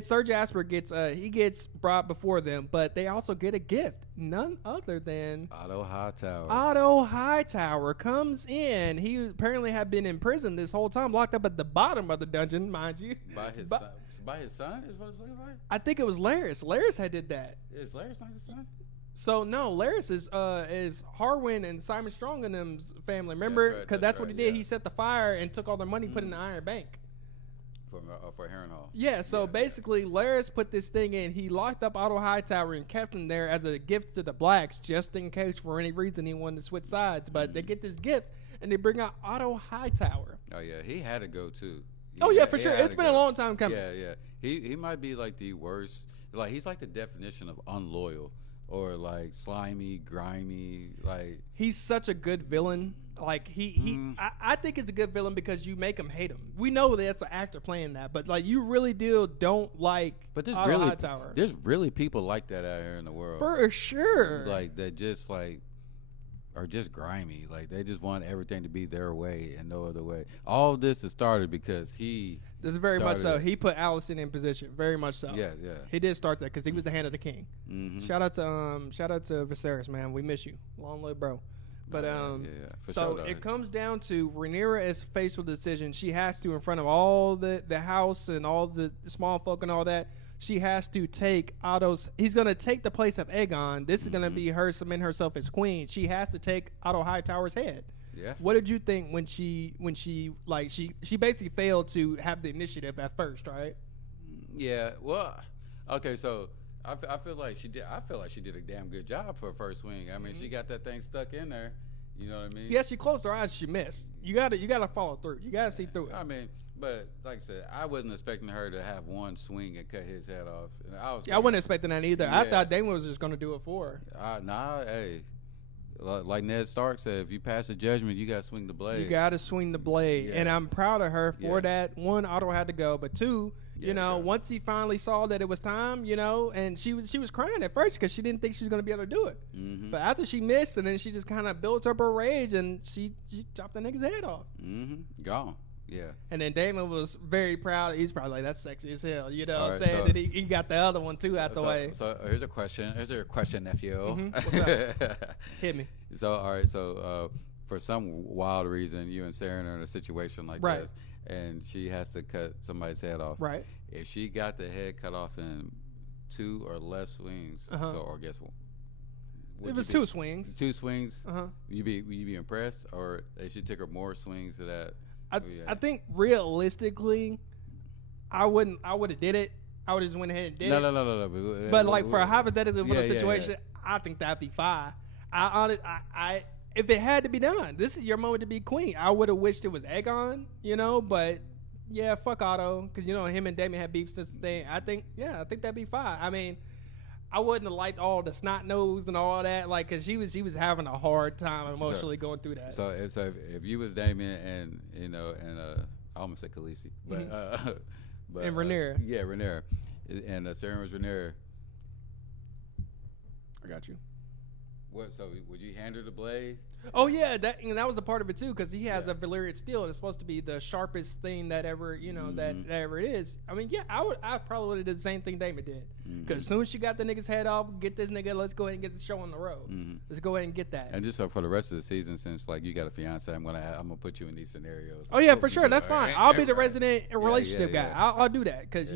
Sir Jasper gets brought before them, but they also get a gift. None other than Otto Hightower. Otto Hightower comes in. He apparently had been in prison this whole time, locked up at the bottom of the dungeon, mind you. By his son is what it's looking like? I think it was Larys. Larys had did that. Is Larys not his son? So no, Larys is Harwin and Simon Strong and them's family. Remember, because that's what he did. Yeah. He set the fire and took all their money, put it in the Iron Bank. For Harrenhal. Yeah. So basically, Larys put this thing in. He locked up Otto Hightower and kept him there as a gift to the blacks, just in case for any reason he wanted to switch sides. But they get this gift and they bring out Otto Hightower. Oh yeah, he had to go too. For sure. It's been a long time coming. Yeah. He might be like the worst. Like he's like the definition of unloyal. Or like slimy, grimy, like he's such a good villain. Like I think it's a good villain because you make him hate him. We know that's an actor playing that, but like you really don't like. But Hightower. There's really people like that out here in the world for sure. Like that just like are just grimy. Like they just want everything to be their way and no other way. All of this has started because he. This is very much so. He put Alicent in position, very much so. Yeah. He did start that because he was the hand of the king. Mm-hmm. Shout out to Viserys, man. We miss you, long live bro. But so it comes down to Rhaenyra is faced with a decision. She has to, in front of all the house and all the small folk and all that. She has to take Otto's. He's gonna take the place of Aegon. This is gonna be her cement herself as queen. She has to take Otto Hightower's head. Yeah. What did you think when she basically failed to have the initiative at first, right? Yeah. Well, okay. So I feel like she did. I feel like she did a damn good job for her first swing. I mean, she got that thing stuck in there. You know what I mean? Yeah. She closed her eyes. She missed. You gotta follow through. You gotta see through it. I mean, But like I said, I wasn't expecting her to have one swing and cut his head off. And I was Yeah, I wasn't expecting that either. I Yeah. thought Damon was just gonna do it for her. Nah, hey, like Ned Stark said, if you pass the judgment, you gotta swing the blade. You got to swing the blade, Yeah. and I'm proud of her for Yeah. that. One, Otto had to go, but two, Yeah. once he finally saw that it was time, and she was crying at first because she didn't think she was gonna be able to do it. Mm-hmm. But after she missed, and then she just kind of built up her rage, and she chopped the nigga's head off. Mm-hmm. Gone. Yeah. And then Damon was very proud. He's probably like, that's sexy as hell, you know what I'm Alright, saying? so- that he got the other one too out the way. So here's a question. Here's a question, nephew. Mhm. What's Hit me. So all right. So for some wild reason, you and Sarah are in a situation like Right. this, and she has to cut somebody's head off. Right. If she got the head cut off in 2 or less swings, Uh-huh. so or guess what? It was 2 swings. 2 swings. Uh-huh. Would you be impressed, or if she took her more swings to that? I think realistically, I would have did it. I would have just went ahead and did it. No. But like for a hypothetical Yeah, yeah, situation, I think that'd be fine. I if it had to be done, this is your moment to be queen. I would have wished it was Aegon, but yeah, fuck Otto, because him and Damon had beef since the thing. I think that'd be fine. I mean, I wouldn't have liked all the snot nose and all that, like, because she was having a hard time emotionally going through that. So if you was Damien and I almost said Khaleesi, but but And Rhaenyra. yeah, Rhaenyra, and Sarah was Rhaenyra. I got you. What? So would you hand her the blade? Oh yeah, that was a part of it too, because he has Yeah. a Valyrian steel. It's supposed to be the sharpest thing that ever, that ever it is. I mean, yeah, I probably would have did the same thing Damon did. Because as soon as she got the nigga's head off, get this nigga. Let's go ahead and get the show on the road. Let's go ahead and get that. And just so for the rest of the season, since like you got a fiance, I'm gonna put you in these scenarios. Oh yeah, for sure, that's fine. I'll be the resident relationship yeah. guy. I'll do that because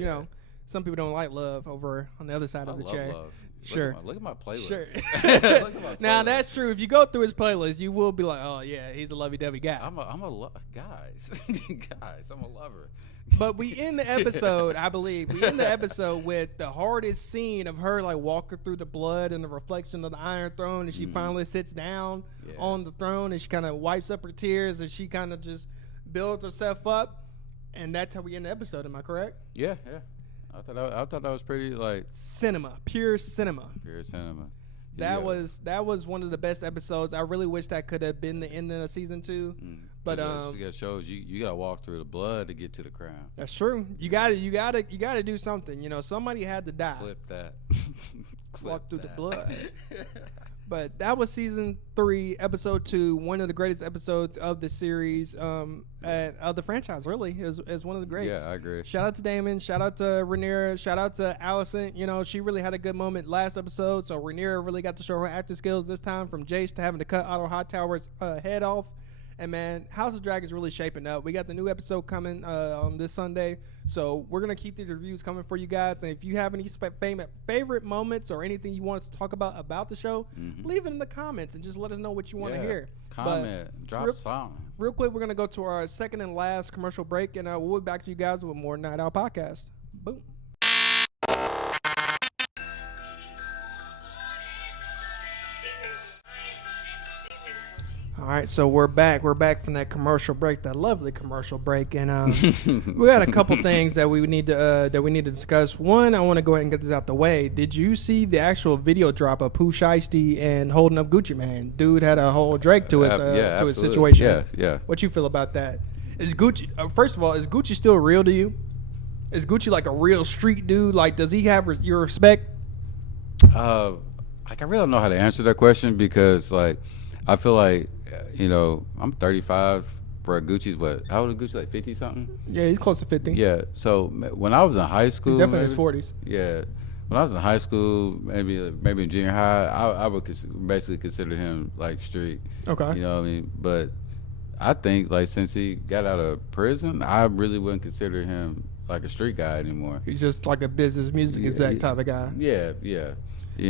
some people don't like love over on the other side of the love chair. love. Sure. Look at my playlist. Sure. Look at my Now playlist. that's true. If you go through his playlist, you will be like, oh yeah, he's a lovey-dovey guy. I'm a guys, guys. I'm a lover. But we end the episode, I believe, with the hardest scene of her like walking through the blood and the reflection of the Iron Throne, and she finally sits down on the throne and she kind of wipes up her tears and she kind of just builds herself up, and that's how we end the episode. Am I correct? Yeah. I thought that was pretty like Cinema, pure cinema. pure cinema. That was one of the best episodes. I really wish that could have been the ending of season 2. But it shows you gotta walk through the blood to get to the crown. that's true. You gotta do something. Somebody had to die. Clip that. Walk through the blood. But that was season 3, episode 2, one of the greatest episodes of the series, and of the franchise. Really, is one of the greats. Yeah, I agree. Shout out to Damon. Shout out to Rhaenyra. Shout out to Allison. She really had a good moment last episode. So Rhaenyra really got to show her acting skills this time, from Jace to having to cut Otto Hightower's head off. And man, House of Dragons really shaping up. We got the new episode coming on this Sunday, so we're gonna keep these reviews coming for you guys. And if you have any favorite moments or anything you want us to talk about the show, leave it in the comments and just let us know what you want to hear. Comment, drop something. Real quick, we're gonna go to our second and last commercial break, and we'll be back to you guys with more Night Out Podcast. Boom. All right, so we're back. We're back from that commercial break, that lovely commercial break, and we got a couple things that we need to discuss. One, I want to go ahead and get this out the way. Did you see the actual video drop of Pooh Shiesty and holding up Gucci Mane? Dude had a whole Drake to his situation. Yeah. What you feel about that? Is Gucci first of all, is Gucci still real to you? Is Gucci like a real street dude? Like, does he have your respect? I really don't know how to answer that question because like I feel like I'm 35. Bro, Gucci's what? How old is Gucci? Like 50 something? Yeah, he's close to 50. Yeah. So when I was in high school, He's definitely in his 40s. Yeah. When I was in high school, maybe in junior high, I would basically consider him like street. Okay. You know what I mean? But I think like since he got out of prison, I really wouldn't consider him like a street guy anymore. He's just like a business music exec type of guy. Yeah. You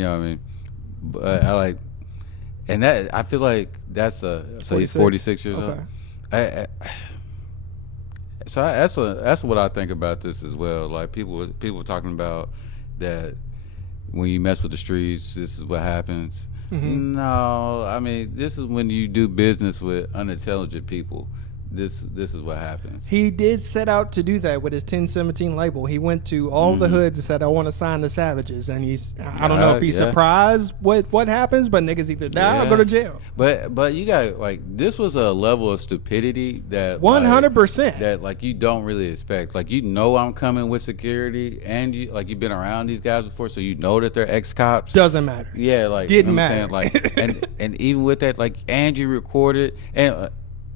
know what I mean? But I feel like that's so 46? he's 46 years old. So that's what I think about this as well. Like people talking about that when you mess with the streets, this is what happens. No, I mean this is when you do business with unintelligent people this is what happens. He did set out to do that with his 1017 label. He went to all the hoods and said, I want to sign the Savages. And I don't know if he's surprised what happens, but niggas either die or go to jail. But you got, like, this was a level of stupidity that 100%. that, like, you don't really expect. Like, you know I'm coming with security, and you've been around these guys before, so you know that they're ex-cops. Doesn't matter. Yeah, like, Didn't you know matter. what I'm saying? Like, and even with that, like, and you recorded, and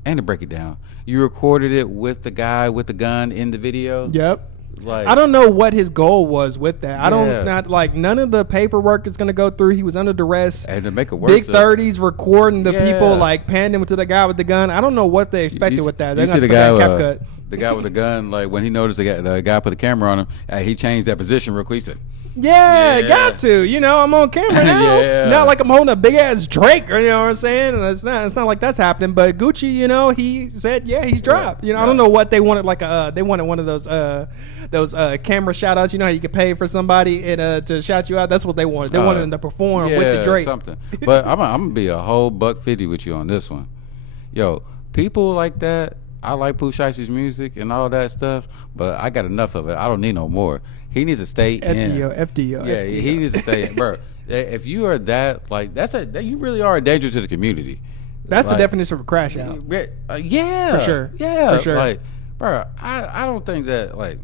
to break it down, you recorded it with the guy with the gun in the video. Yep. Like, I don't know what his goal was with that. I don't none of the paperwork is gonna go through. He was under duress. And to make it worse, Big 30s recording the people, like panning them to the guy with the gun. I don't know what they expected with that. They're you see gonna the put guy, that cap cut. the guy with the gun, like when he noticed the guy put the camera on him, he changed that position real quick. He said, Yeah, got to. You know, I'm on camera now. Yeah. Not like I'm holding a big ass Drake, or you know what I'm saying? And it's not like that's happening. But Gucci, you know, he said, yeah, he's dropped. You know, I don't know what they wanted. Like they wanted one of those camera shout outs. You know how you could pay for somebody and to shout you out. That's what they wanted. They wanted him to perform with the Drake. Something. But I'm gonna be a whole $150 with you on this one. Yo, people like that. I like Pooh Shicey's music and all that stuff, but I got enough of it. I don't need no more. He needs to stay in. FDO. Yeah, he needs to stay in, bro. If you are that, like, you really are a danger to the community. That's like, the definition of a crash out. Yeah, for sure. Yeah, for sure. Like, bro, I don't think that like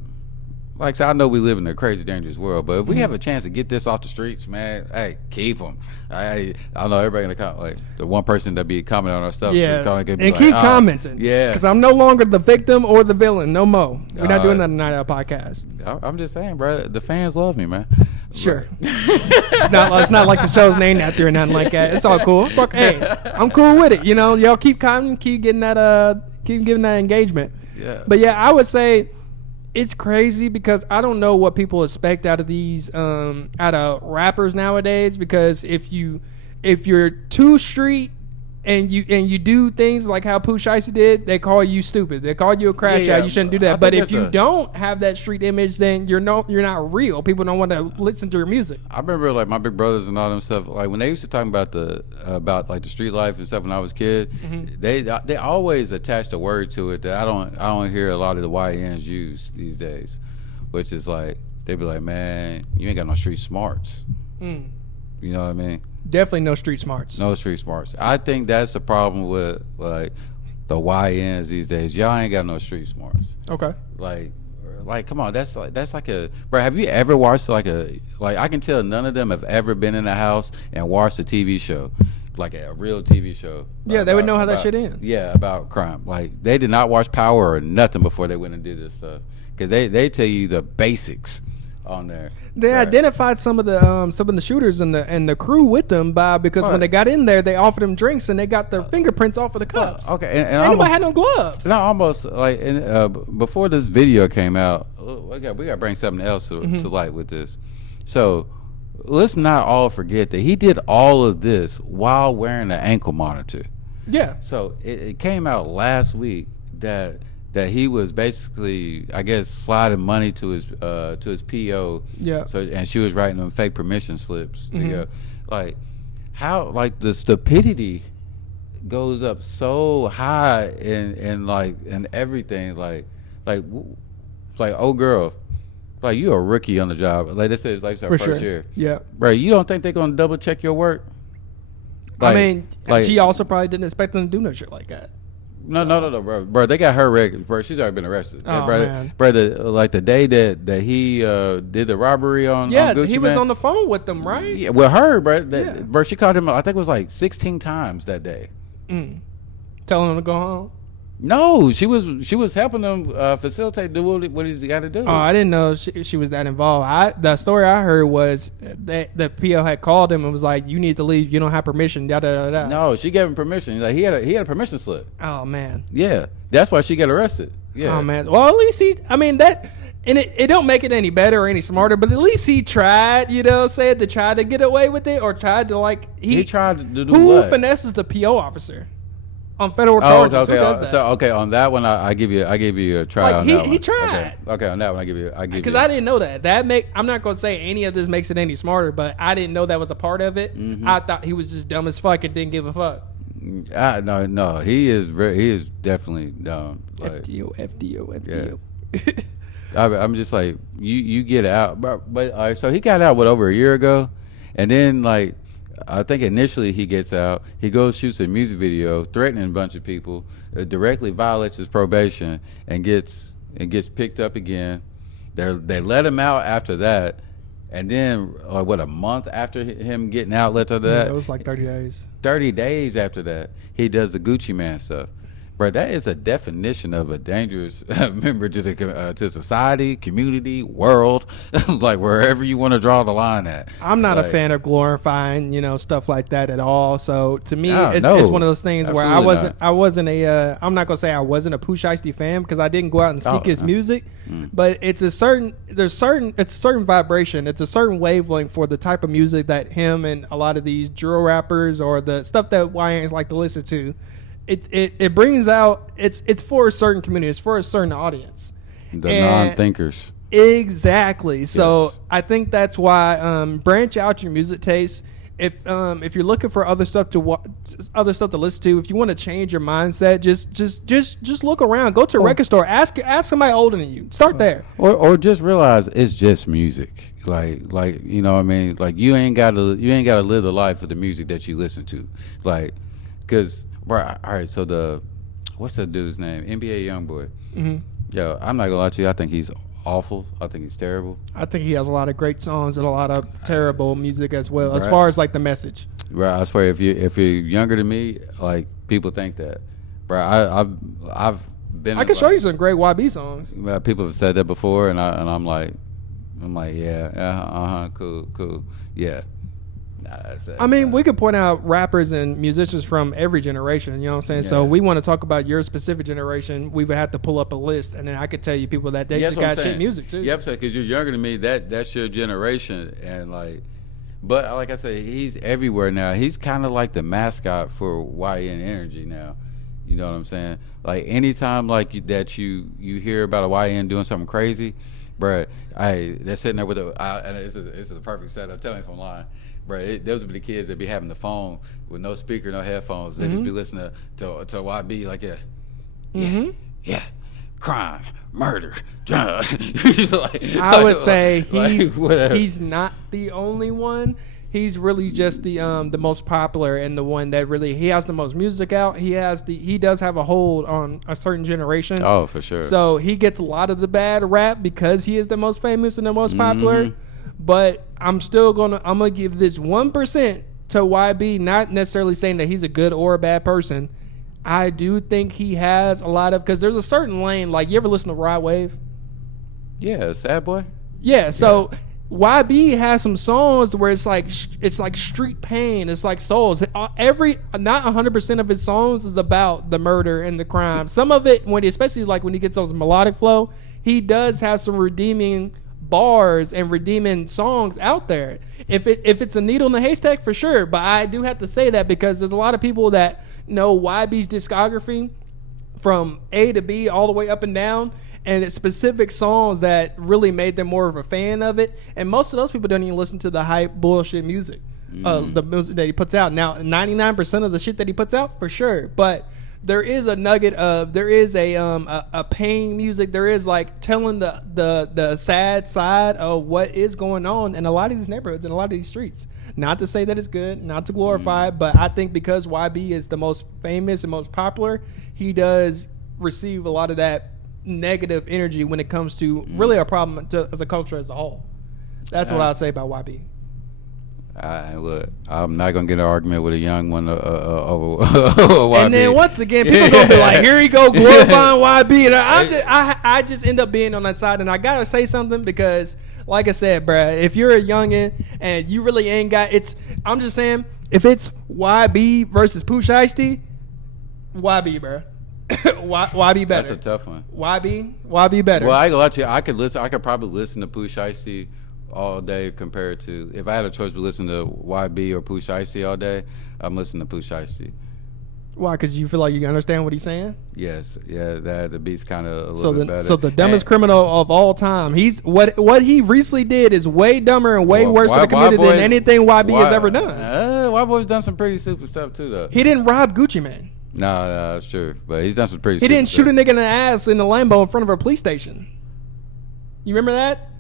I said, I know we live in a crazy, dangerous world, but if we have a chance to get this off the streets, man, hey, keep them. I know everybody in the comment, like the one person that be commenting on our stuff, keep commenting, because I'm no longer the victim or the villain, no more. We're not doing that on Night Out Podcast. I'm just saying, bro, the fans love me, man. Sure, it's not like the show's named after or nothing like that. It's all cool. It's okay. Hey, I'm cool with it. You know, y'all keep commenting, keep getting that, keep giving that engagement. Yeah, but yeah, I would say. It's crazy because I don't know what people expect out of these out of rappers nowadays, because if you're too street and you do things like how Pooh Shiesty did, they call you stupid. They call you a crash out. You shouldn't do that. But if you don't have that street image, then you're not real. People don't want to listen to your music. I remember like my big brothers and all them stuff. Like when they used to talk about like the street life and stuff when I was a kid, they always attached a word to it that I don't hear a lot of the YNs use these days, which is like they be like, man, you ain't got no street smarts. You know what I mean? Definitely no street smarts. No street smarts. I think that's the problem with like the YNs these days. Y'all ain't got no street smarts. Okay. Like come on, that's like a bro. Have you ever watched like I can tell none of them have ever been in a house and watched a TV show, like a real TV show. Yeah, they would know how that shit ends. Yeah, about crime. Like they did not watch Power or nothing before they went and did this stuff, because they tell you the basics on there. They identified some of the shooters and the crew with them because when they got in there, they offered them drinks and they got their fingerprints off of the cups. Okay, and anybody had no gloves. And I almost like before this video came out, we got to bring something else to light with this. So let's not all forget that he did all of this while wearing an ankle monitor. Yeah. So it came out last week that he was basically, I guess, sliding money to his PO. Yeah. So and she was writing them fake permission slips. Like how like the stupidity goes up so high in everything like oh girl, like you a rookie on the job. Like this is like our first year. Yeah. Bro, you don't think they're gonna double check your work? Like, I mean, she also probably didn't expect them to do no shit like that. No, bro. They got her record, bro. She's already been arrested. Oh, man. Like the day that he did the robbery on Gucci, he was on the phone with them, right? Yeah, with her, bro. Bro, she called him. I think it was like 16 times that day. Telling him to go home. No, she was helping him facilitate do what he's got to do. Oh, I didn't know she was that involved. The story I heard was that the PO had called him and was like, "You need to leave. You don't have permission." Da da da da. No, she gave him permission. Like he had a permission slip. Oh man. Yeah, that's why she got arrested. Yeah. Oh man. Well, at least that. And it don't make it any better or any smarter, but at least he tried, to try to get away with it, or tried to he tried to do who what? Finesses the PO officer on federal charges? Okay. Who does that? So on that one, I give you a try. On that one. He tried. Okay, on that one, I give you. Because I didn't know that. I'm not gonna say any of this makes it any smarter, but I didn't know that was a part of it. I thought he was just dumb as fuck and didn't give a fuck. No. He is definitely like, FDO. I'm just like you get out, but so he got out over a year ago, and then like I think initially he gets out, he goes shoots a music video threatening a bunch of people, directly violates his probation, and gets picked up again. They let him out after that, and then a month after him getting out, after that, it was like 30 days. 30 days after that, he does the Gucci Man stuff. Bro, that is a definition of a dangerous member to society, community, world, like wherever you want to draw the line at. I'm not a fan of glorifying, stuff like that at all. So to me, it's one of those things where I'm not gonna say I wasn't a Pooh Shiesty fan because I didn't go out and seek his music, but it's a certain vibration, it's a certain wavelength for the type of music that him and a lot of these drill rappers or the stuff that YNs like to listen to. It brings out it's for a certain community, it's for a certain audience, the non-thinkers. Exactly. So I think that's why branch out your music taste. If you're looking for other stuff to listen to, if you want to change your mindset, just look around, go to a record store, ask somebody older than you, start there, or just realize it's just music. Like you know what I mean, like you ain't gotta live the life of the music that you listen to, like because. Right, all right. So what's that dude's name? NBA YoungBoy. Mm-hmm. Yo, I'm not gonna lie to you. I think he's awful. I think he's terrible. I think he has a lot of great songs and a lot of terrible music as well, as far as like the message. Right. I swear, if you're younger than me, like people think that. Bro, I've been. I can show you some great YB songs. People have said that before, and I'm like, yeah, cool, yeah. I mean, we could point out rappers and musicians from every generation, you know what I'm saying? Yeah. So we want to talk about your specific generation, we would have to pull up a list, and then I could tell you people that they just got shit music too. Yeah, because you're younger than me, that's your generation, and but like I said, he's everywhere now. He's kind of like the mascot for YN Energy now. You know what I'm saying? Like anytime that you hear about a YN doing something crazy, bruh, they're sitting there with and it's a perfect setup. Tell me if I'm lying. Bro, those would be the kids that be having the phone with no speaker, no headphones. They just be listening to YB like, yeah, crime, murder, I would say he's not the only one. He's really just the most popular and the one that really he has the most music out. He does have a hold on a certain generation. Oh, for sure. So he gets a lot of the bad rap because he is the most famous and the most popular. But I'm gonna give this 1% to YB, not necessarily saying that he's a good or a bad person. I do think he has a lot of, because there's a certain lane, like you ever listen to Rod Wave? Yeah, Sad Boy. Yeah, so YB has some songs where it's like street pain, it's like souls. Not 100% of his songs is about the murder and the crime. Some of it, especially like when he gets those melodic flow, he does have some redeeming bars and redeeming songs out there. If it's a needle in the haystack, for sure. But I do have to say that because there's a lot of people that know YB's discography from A to B all the way up and down, and it's specific songs that really made them more of a fan of it. And most of those people don't even listen to the hype bullshit music, the music that he puts out. Now, 99% of the shit that he puts out, for sure, but there is a nugget of a pain music. There is like telling the sad side of what is going on in a lot of these neighborhoods and a lot of these streets. Not to say that it's good, not to glorify it, but I think because YB is the most famous and most popular, he does receive a lot of that negative energy when it comes to really a problem as a culture as a whole. That's what I'll say about YB. Look, I'm not gonna get an argument with a young one over YB. And then once again, people gonna be like, "Here he go glorifying YB," and I just end up being on that side. And I gotta say something because, like I said, bruh, if you're a youngin and you really ain't got I'm just saying, if it's YB versus Pooh Shiesty, YB, bruh. YB better. That's a tough one. YB better. Well, I ain't gonna lie to you. I could probably listen to Pooh Shiesty all day compared to, if I had a choice to listen to YB or Pooh Shiesty all day, I'm listening to Pooh Shiesty. Why? Because you feel like you understand what he's saying? Yes. Yeah, the beat's kind of a little bit better. So the dumbest criminal of all time, he's what he recently did is way dumber and way worse to the community than anything YB has ever done. White Boy's done some pretty super stuff too, though. He didn't rob Gucci Mane. No, that's true. But he's done some pretty. He didn't shoot a nigga in the ass in the Lambo in front of a police station. You remember that?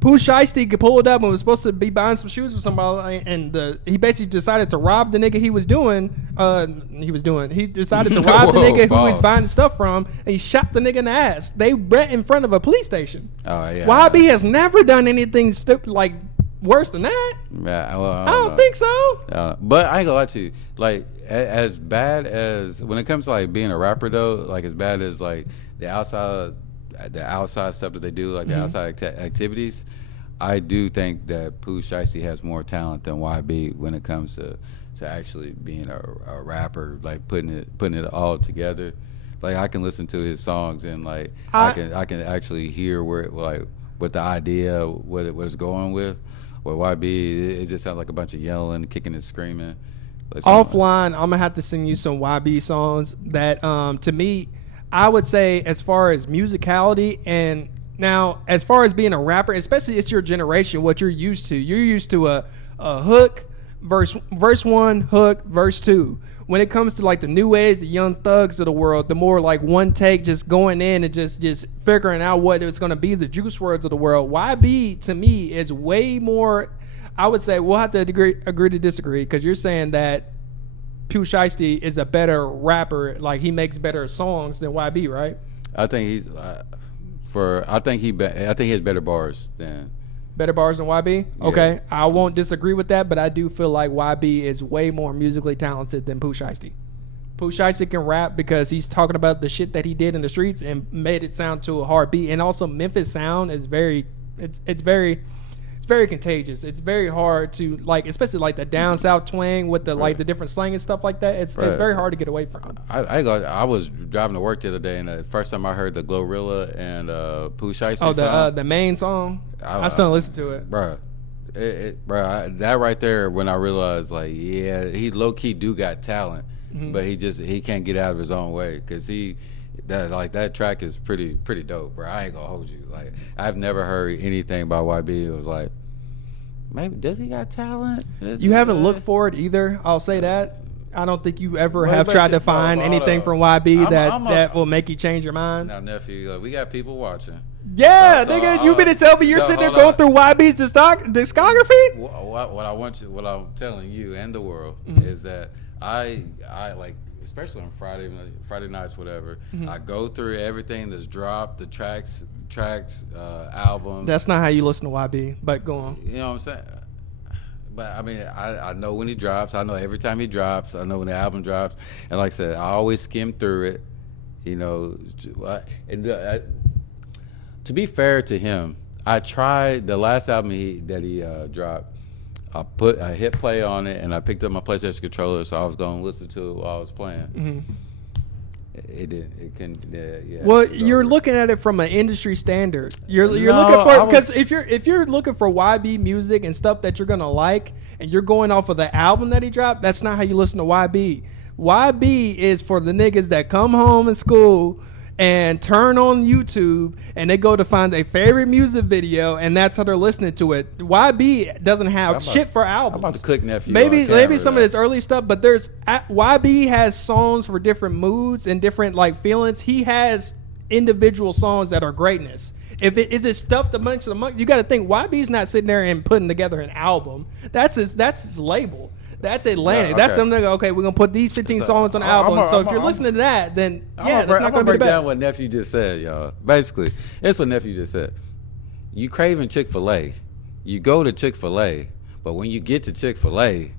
Pooh Shiesty pulled up and was supposed to be buying some shoes for somebody, and he basically decided to rob the nigga he decided to rob the nigga who he was buying the stuff from, and he shot the nigga in the ass. They went in front of a police station. Oh yeah. YB has never done anything like worse than that. Yeah, well, I don't think so. But I ain't gonna lie to you. Like, as bad as when it comes to like being a rapper though, like as bad as like the outside stuff that they do, like the outside activities, I do think that Pooh Shiesty has more talent than YB when it comes to actually being a rapper, like putting it all together. Like I can listen to his songs and like I can actually hear what the idea, what it's going with. With YB, it just sounds like a bunch of yelling, kicking and screaming. Offline, I'm gonna have to sing you some YB songs that, to me, I would say as far as musicality, and now as far as being a rapper, especially it's your generation, what you're used to. You're used to a hook, verse 1, hook, verse 2. When it comes to like the new age, the Young Thugs of the world, the more like one take, just going in and just figuring out what it's going to be, the Juice WRLDs of the world. YB to me is way more. I would say we'll have to agree to disagree, because you're saying that Pooh Shiesty is a better rapper, like he makes better songs than YB, right? I think I think he has better bars than. Better bars than YB? Okay. Yeah. I won't disagree with that, but I do feel like YB is way more musically talented than Pooh Shiesty. Pooh Shiesty can rap because he's talking about the shit that he did in the streets and made it sound to a hard beat. And also Memphis sound is very contagious. It's very hard to like, especially like the down south twang with the like the different slang and stuff like that. It's very hard to get away from. I was driving to work the other day, and the first time I heard the Glorilla and Pooh Shiesty song, the main song, I still listen to it, bro. That right there, when I realized like, yeah, he low key do got talent, but he can't get out of his own way, because that track is pretty dope, bro. I ain't gonna hold you. Like, I've never heard anything about YB. It was like, maybe does he got talent? You haven't looked for it either. I'll say that. I don't think you ever have tried to find anything from YB that will make you change your mind. Now, nephew, we got people watching. Yeah, nigga, you bean to tell me you're sitting there going through YB's discography? What I'm telling you and the world is that I like, especially on Friday nights, whatever. I go through everything that's dropped, the tracks, albums. That's not how you listen to YB, but go on. You know what I'm saying? But I mean, I know when he drops. I know every time he drops. I know when the album drops. And like I said, I always skim through it. You know, to be fair to him, I tried the last album that he dropped. I hit play on it, and I picked up my PlayStation controller, so I was going to listen to it while I was playing. It did. It can. Yeah. Well, you're looking at it from an industry standard. You're looking for, because if you're looking for YB music and stuff that you're gonna like, and you're going off of the album that he dropped, that's not how you listen to YB. YB is for the niggas that come home in school and turn on YouTube and they go to find their favorite music video, and that's how they're listening to it. YB doesn't have shit for albums. I'm about to click nephew. Maybe some of his early stuff, but YB has songs for different moods and different like feelings. He has individual songs that are greatness. If it is it stuffed amongst you got to think YB's not sitting there and putting together an album. That's his label. That's Atlantic. That's something. Okay, we're gonna put these 15 songs on the album. So if you're listening to that, then that's not gonna be the best. Down what nephew just said, y'all. Basically, it's what nephew just said. You craving Chick-fil-A, you go to Chick-fil-A, but when you get to Chick-fil-A,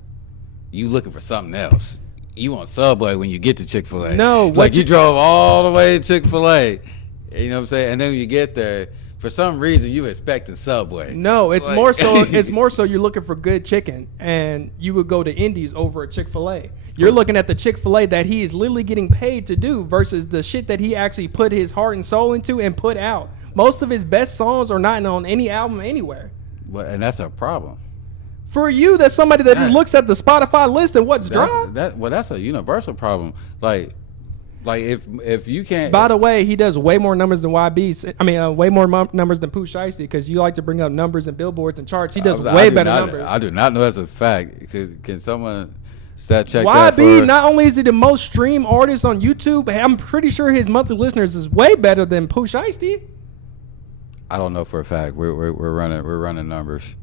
you looking for something else. You want Subway when you get to Chick-fil-A. No, like you drove all the way to Chick-fil-A. You know what I'm saying? And then when you get there, for some reason you expecting Subway. No, it's more so you're looking for good chicken, and you would go to Indies over at Chick-fil-A. You're looking at the Chick-fil-A that he is literally getting paid to do versus the shit that he actually put his heart and soul into and put out. Most of his best songs are not on any album anywhere. Well, and that's a problem. For you, that's somebody that just looks at the Spotify list and what's dropped. That's a universal problem. Like if you can't. By the way, he does way more numbers than YB. I mean, way more numbers than Pooh Shiesty, because you like to bring up numbers and billboards and charts. He does way better numbers. I do not know that's a fact. Can someone Check that YB, for, not only is he the most streamed artist on YouTube, I'm pretty sure his monthly listeners is way better than Pooh Shiesty. I don't know for a fact. We're running numbers.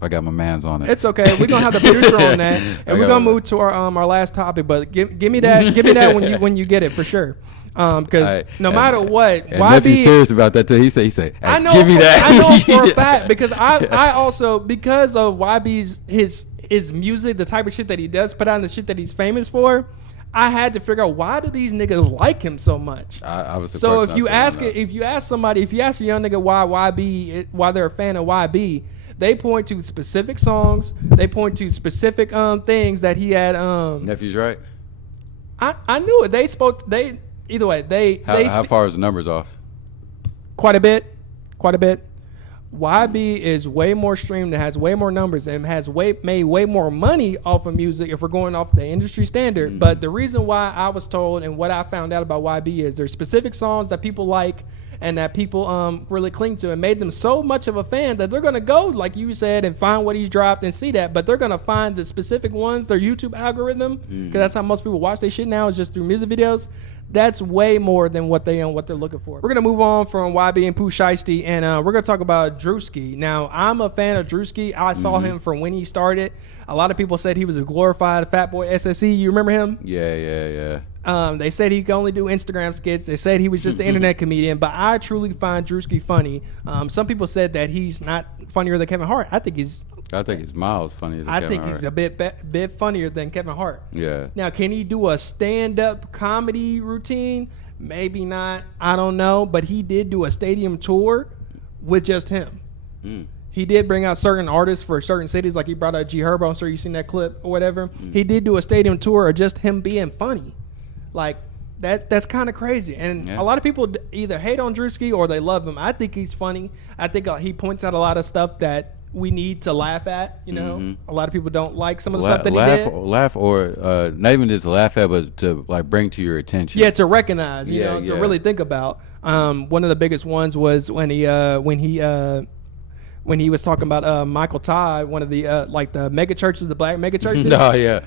I got my man's on it. It's okay. We're gonna have the producer on that, and we're gonna move to our last topic. But give me that when you get it for sure. Because no matter what, YB serious about that too. He say, I know, give me that. I know for a fact because I also, because of YB's his music, the type of shit that he does put out, and the shit that he's famous for, I had to figure out, why do these niggas like him so much? I was so if you ask a young nigga why they're a fan of YB, they point to specific songs. They point to specific things that he had. Nephew's right. I knew it. Either way, how far is the numbers off? Quite a bit. YB is way more streamed and has way more numbers and has made way more money off of music if we're going off the industry standard. Mm-hmm. But the reason why I was told and what I found out about YB is there's specific songs that people like and that people really cling to, and made them so much of a fan that they're going to go, like you said, and find what he's dropped and see that. But they're going to find the specific ones, their YouTube algorithm, because that's how most people watch their shit now, is just through music videos. That's way more than what they're looking for. We're gonna move on from YB and Pooh Shiesty, and we're gonna talk about Drewski. Now, I'm a fan of Drewski. I saw him from when he started. A lot of people said he was a glorified fat boy SSE. You remember him? Yeah. They said he could only do Instagram skits. They said he was just an internet comedian, but I truly find Drewski funny. Some people said that he's not funnier than Kevin Hart. I think he's miles funnier than Kevin Hart. He's a bit funnier than Kevin Hart. Yeah. Now, can he do a stand-up comedy routine? Maybe not. I don't know. But he did do a stadium tour with just him. He did bring out certain artists for certain cities, like he brought out G Herbo. I'm sure you've seen that clip or whatever. He did do a stadium tour of just him being funny. Like, that's kind of crazy. And a lot of people either hate on Drewski or they love him. I think he's funny. I think he points out a lot of stuff that we need to laugh at, you know. A lot of people don't like some of the stuff that he did. Laugh or not even just laugh at, but to like bring to your attention. Yeah, to recognize, you know, to really think about. One of the biggest ones was when he was talking about Michael Todd, one of the like the mega churches, the black mega churches. No, yeah.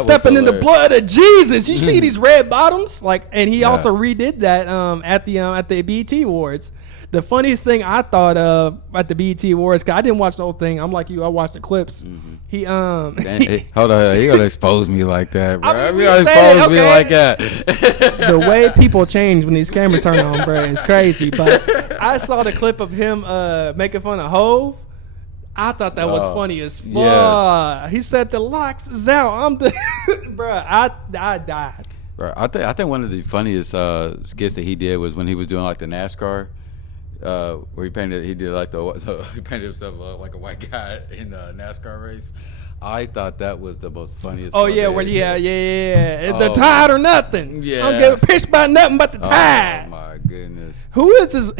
Stepping in the blood of Jesus. You see these red bottoms, like, and he also redid that at the BET Awards. The funniest thing I thought of at the BET Awards, because I didn't watch the whole thing. I'm like you, I watched the clips. He hold on, he gonna expose me like that, bro. I mean, he gonna expose me like that. The way people change when these cameras turn on, bro, it's crazy. But I saw the clip of him making fun of Hove. I thought that was funny as fuck. Yeah. He said the locks is out. I'm the bro. I died. Bro, I think one of the funniest skits that he did was when he was doing like the NASCAR. Where he painted himself like a white guy in a NASCAR race. I thought that was the most funniest. Oh yeah, when the tide or nothing. Yeah, I don't give a piss about nothing but the tide. Oh my goodness. Who is his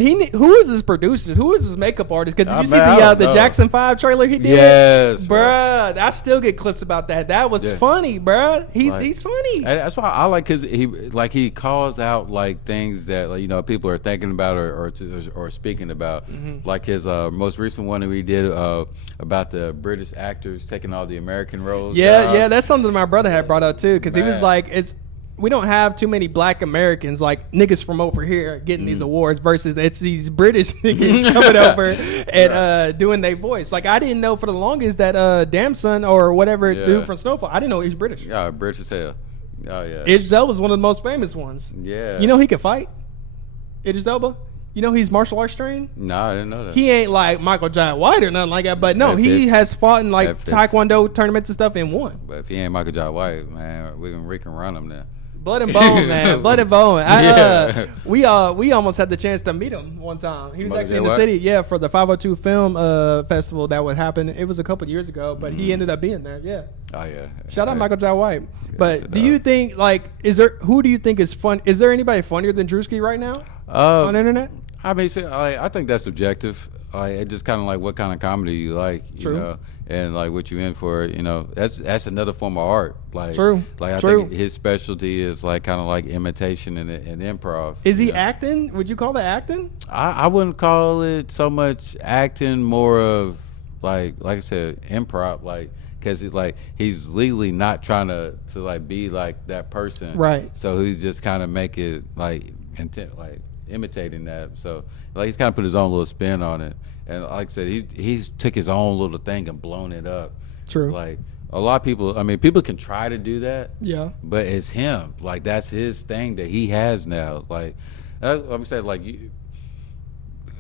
producer? Who is his makeup artist? Because did you see the Jackson 5 trailer he did? Yes, bruh. I still get clips about that. That was funny, bruh. He's funny. That's why I like his. He calls out like things that, like, you know, people are thinking about or speaking about. Like his most recent one that we did about the British actors taking all the American roles. Yeah, that's something my brother had brought up too, because he was like, we don't have too many black Americans, like niggas from over here, getting these awards versus it's these British niggas coming over and doing their voice. Like, I didn't know for the longest that Damson or whatever dude from Snowfall, I didn't know he was British. Yeah, British as hell. Oh yeah. Idris Elba was one of the most famous ones. Yeah. You know he could fight? Idris Elba? You know he's martial arts trained? No, I didn't know that. He ain't like Michael Jai White or nothing like that, but no, he has fought in like Taekwondo tournaments and stuff and won. But if he ain't Michael Jai White, man, we can run him now. Blood and Bone, man. Blood and Bone. We almost had the chance to meet him one time. He was actually in the city, for the 502 Film Festival that would happen. It was a couple years ago, but he ended up being there, Oh, yeah. Shout out Michael Jai White. But do you think, like, who do you think is fun? Is there anybody funnier than Drewski right now on the internet? I mean, I think that's subjective. It just kind of like what kind of comedy you like, you know, and like what you in for, you know. That's another form of art. Like, I think his specialty is like kind of like imitation and improv. Is he acting? Would you call that acting? I wouldn't call it so much acting, more of like I said, improv. Like because he's legally not trying to like be like that person, Right. So he's just kind of make it like intent, like imitating that. So like he's kind of put his own little spin on it, and like I said, he's took his own little thing and blown it up. True. Like a lot of people, I mean, people can try to do that. Yeah. But it's him. Like that's his thing that he has now. Like I'm saying, like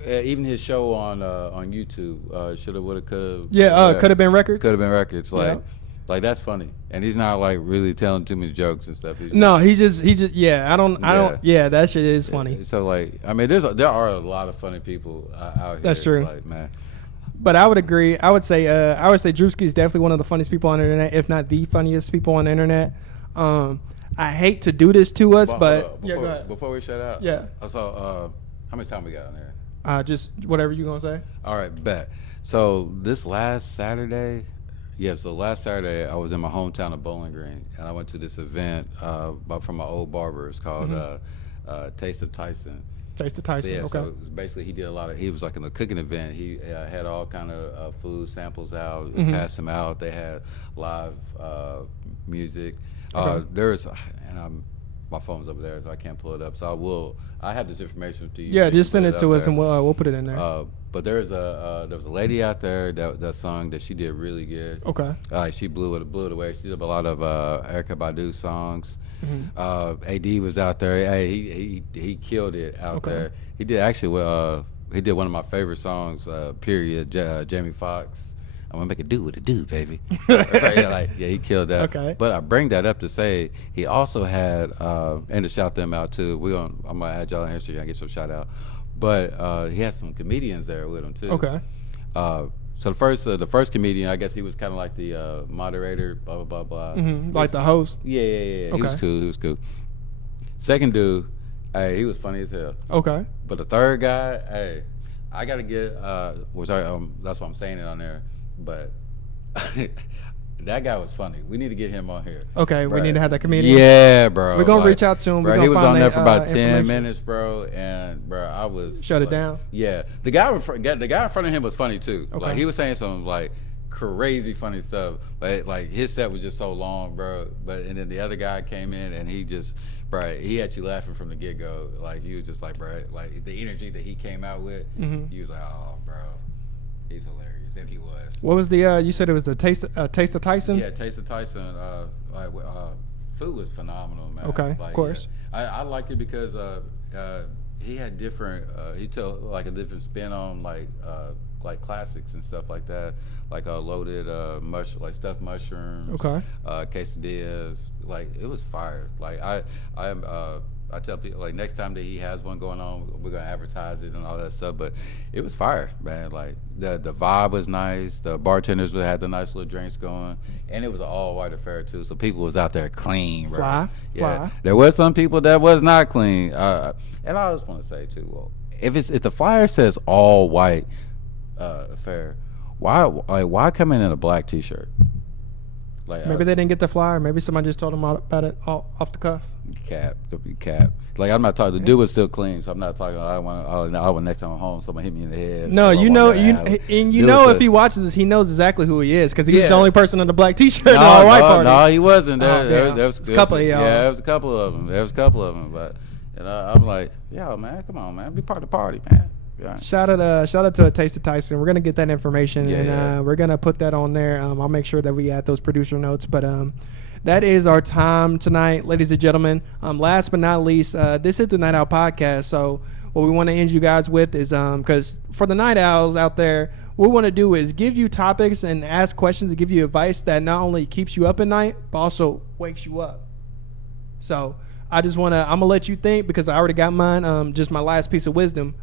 even his show on YouTube, shoulda, woulda, coulda. Yeah. Could have been records. Could have been records. Like, Yeah. like that's funny, and he's not like really telling too many jokes and stuff. He just yeah. I don't yeah. That shit is funny. So like, I mean, there are a lot of funny people out here. That's true. Like, man. But I would agree. I would say Drewski is definitely one of the funniest people on the internet, if not the funniest people on the internet. I hate to do this to us, but before, yeah, go ahead. Before we shut out, Yeah. I saw how much time we got on there? Just whatever you gonna say. All right, bet. So this last Saturday, last Saturday I was in my hometown of Bowling Green, and I went to this event from my old barber. It's called Taste of Tyson. Taste of Tyson. So, Okay. so it was basically he did a lot of. He was like in a cooking event. He had all kind of food samples out, passed them out. They had live music. Okay. There's, and my phone's over there, so I can't pull it up. So I have this information to you. Yeah, so you just can send put it to us, up and we'll put it in there. there. But there was a lady out there that sung that she did really good. Okay. She blew it away. She did a lot of Erykah Badu songs. AD was out there. Hey, he killed it out there. He did actually. He did one of my favorite songs. Period. Jamie Foxx. I'm gonna make it do what it do, baby. He killed that. Okay. But I bring that up to say he also had and to shout them out too. I'm gonna add y'all in history. I get some shout out. But he had some comedians there with him too. Okay. So the first comedian, I guess he was kind of like the moderator, blah blah blah blah. Like the host. Yeah. Okay. He was cool. Second dude, he was funny as hell. Okay. But the third guy, I gotta get that's why I'm saying it on there. But that guy was funny. We need to get him on here. Okay, we Bro. need to have that comedian. Yeah, bro. We're gonna reach out to him. Bro, We're gonna he was find on there that, for about 10 information. minutes, bro, and bro, I was Shut it down? Yeah, the guy in front of him was funny too. Okay. Like he was saying some like crazy funny stuff, but like his set was just so long, bro. And then the other guy came in and he just, bro, he had you laughing from the get go. Like he was just like, bro, like the energy that he came out with, he was like, oh, bro, he's hilarious, and he was. What was the? You said it was the Taste of Tyson. Yeah, Taste of Tyson. Food was phenomenal, man. Okay, of course. I liked it because he had different. He took like a different spin on like classics and stuff like that, like loaded like stuffed mushrooms. Okay. Quesadillas. Like it was fire. Like I tell people like next time that he has one going on, we're gonna advertise it and all that stuff. But it was fire, man. Like the vibe was nice. The bartenders had the nice little drinks going, and it was an all white affair too. So people was out there clean, bro. Fly. There was some people that was not clean. And I just want to say too, well, if the flyer says all white affair, why come in a black T-shirt? Like Maybe they didn't get the flyer. Maybe somebody just told them about it off the cuff. Cap. Like I'm not talking. The dude was still clean, so I'm not talking. I want next time I'm home, someone hit me in the head. No, if he watches this, he knows exactly who he is because he was the only person in the black T-shirt in the all white party. No, he wasn't. There was a couple of y'all. Yeah, there was a couple of them. But I'm like, yo, man, come on, man, be part of the party, man. Yeah. Shout out to a Taste of Tyson. We're gonna get that information and we're gonna put that on there. I'll make sure that we add those producer notes. But that is our time tonight, ladies and gentlemen. Last but not least, this is the Night Owl Podcast. So what we want to end you guys with is because for the night owls out there, what we want to do is give you topics and ask questions and give you advice that not only keeps you up at night but also wakes you up. So I'm gonna let you think because I already got mine. Just my last piece of wisdom.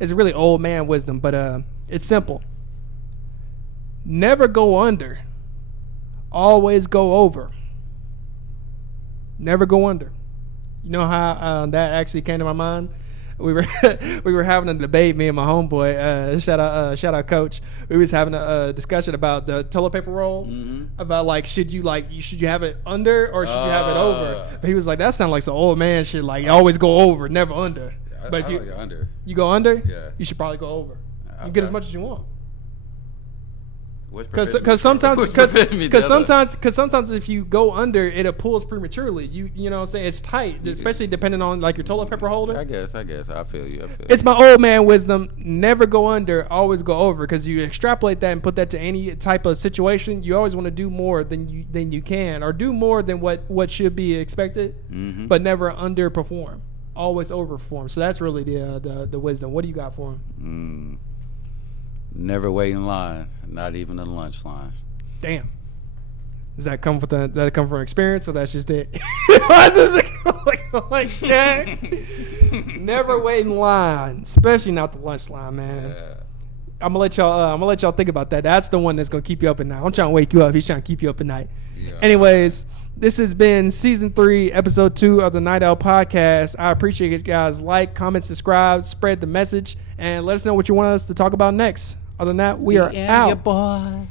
It's really old man wisdom, but it's simple. Never go under. Always go over. Never go under. You know how that actually came to my mind? We were having a debate, me and my homeboy. Shout out, Coach. We was having a discussion about the toilet paper roll. About like should you have it under or should you have it over? But he was like, that sounds like some old man shit. Like you always go over, never under. But if you go under. You go under? Yeah. You should probably go over. You Okay. get as much as you want. Because sometimes if you go under, it pulls prematurely. You know what I'm saying? It's tight, especially depending on like your toilet paper holder. I guess. I feel you. It's my old man wisdom. Never go under, always go over. Because you extrapolate that and put that to any type of situation, you always want to do more than you can, or do more than what should be expected, but never underperform. Always overperform. So that's really the wisdom. What do you got for him? Never wait in line, not even the lunch line. Damn. Does that come from experience, or that's just it? Why is this like that? Never wait in line, especially not the lunch line, man. Yeah. I'm gonna let y'all think about that. That's the one that's gonna keep you up at night. I'm trying to wake you up. He's trying to keep you up at night. Yeah. Anyways, this has been season 3, episode 2 of the Night Owl Podcast. I appreciate you guys. Like, comment, subscribe, spread the message, and let us know what you want us to talk about next. Other than that, we are out. Boy.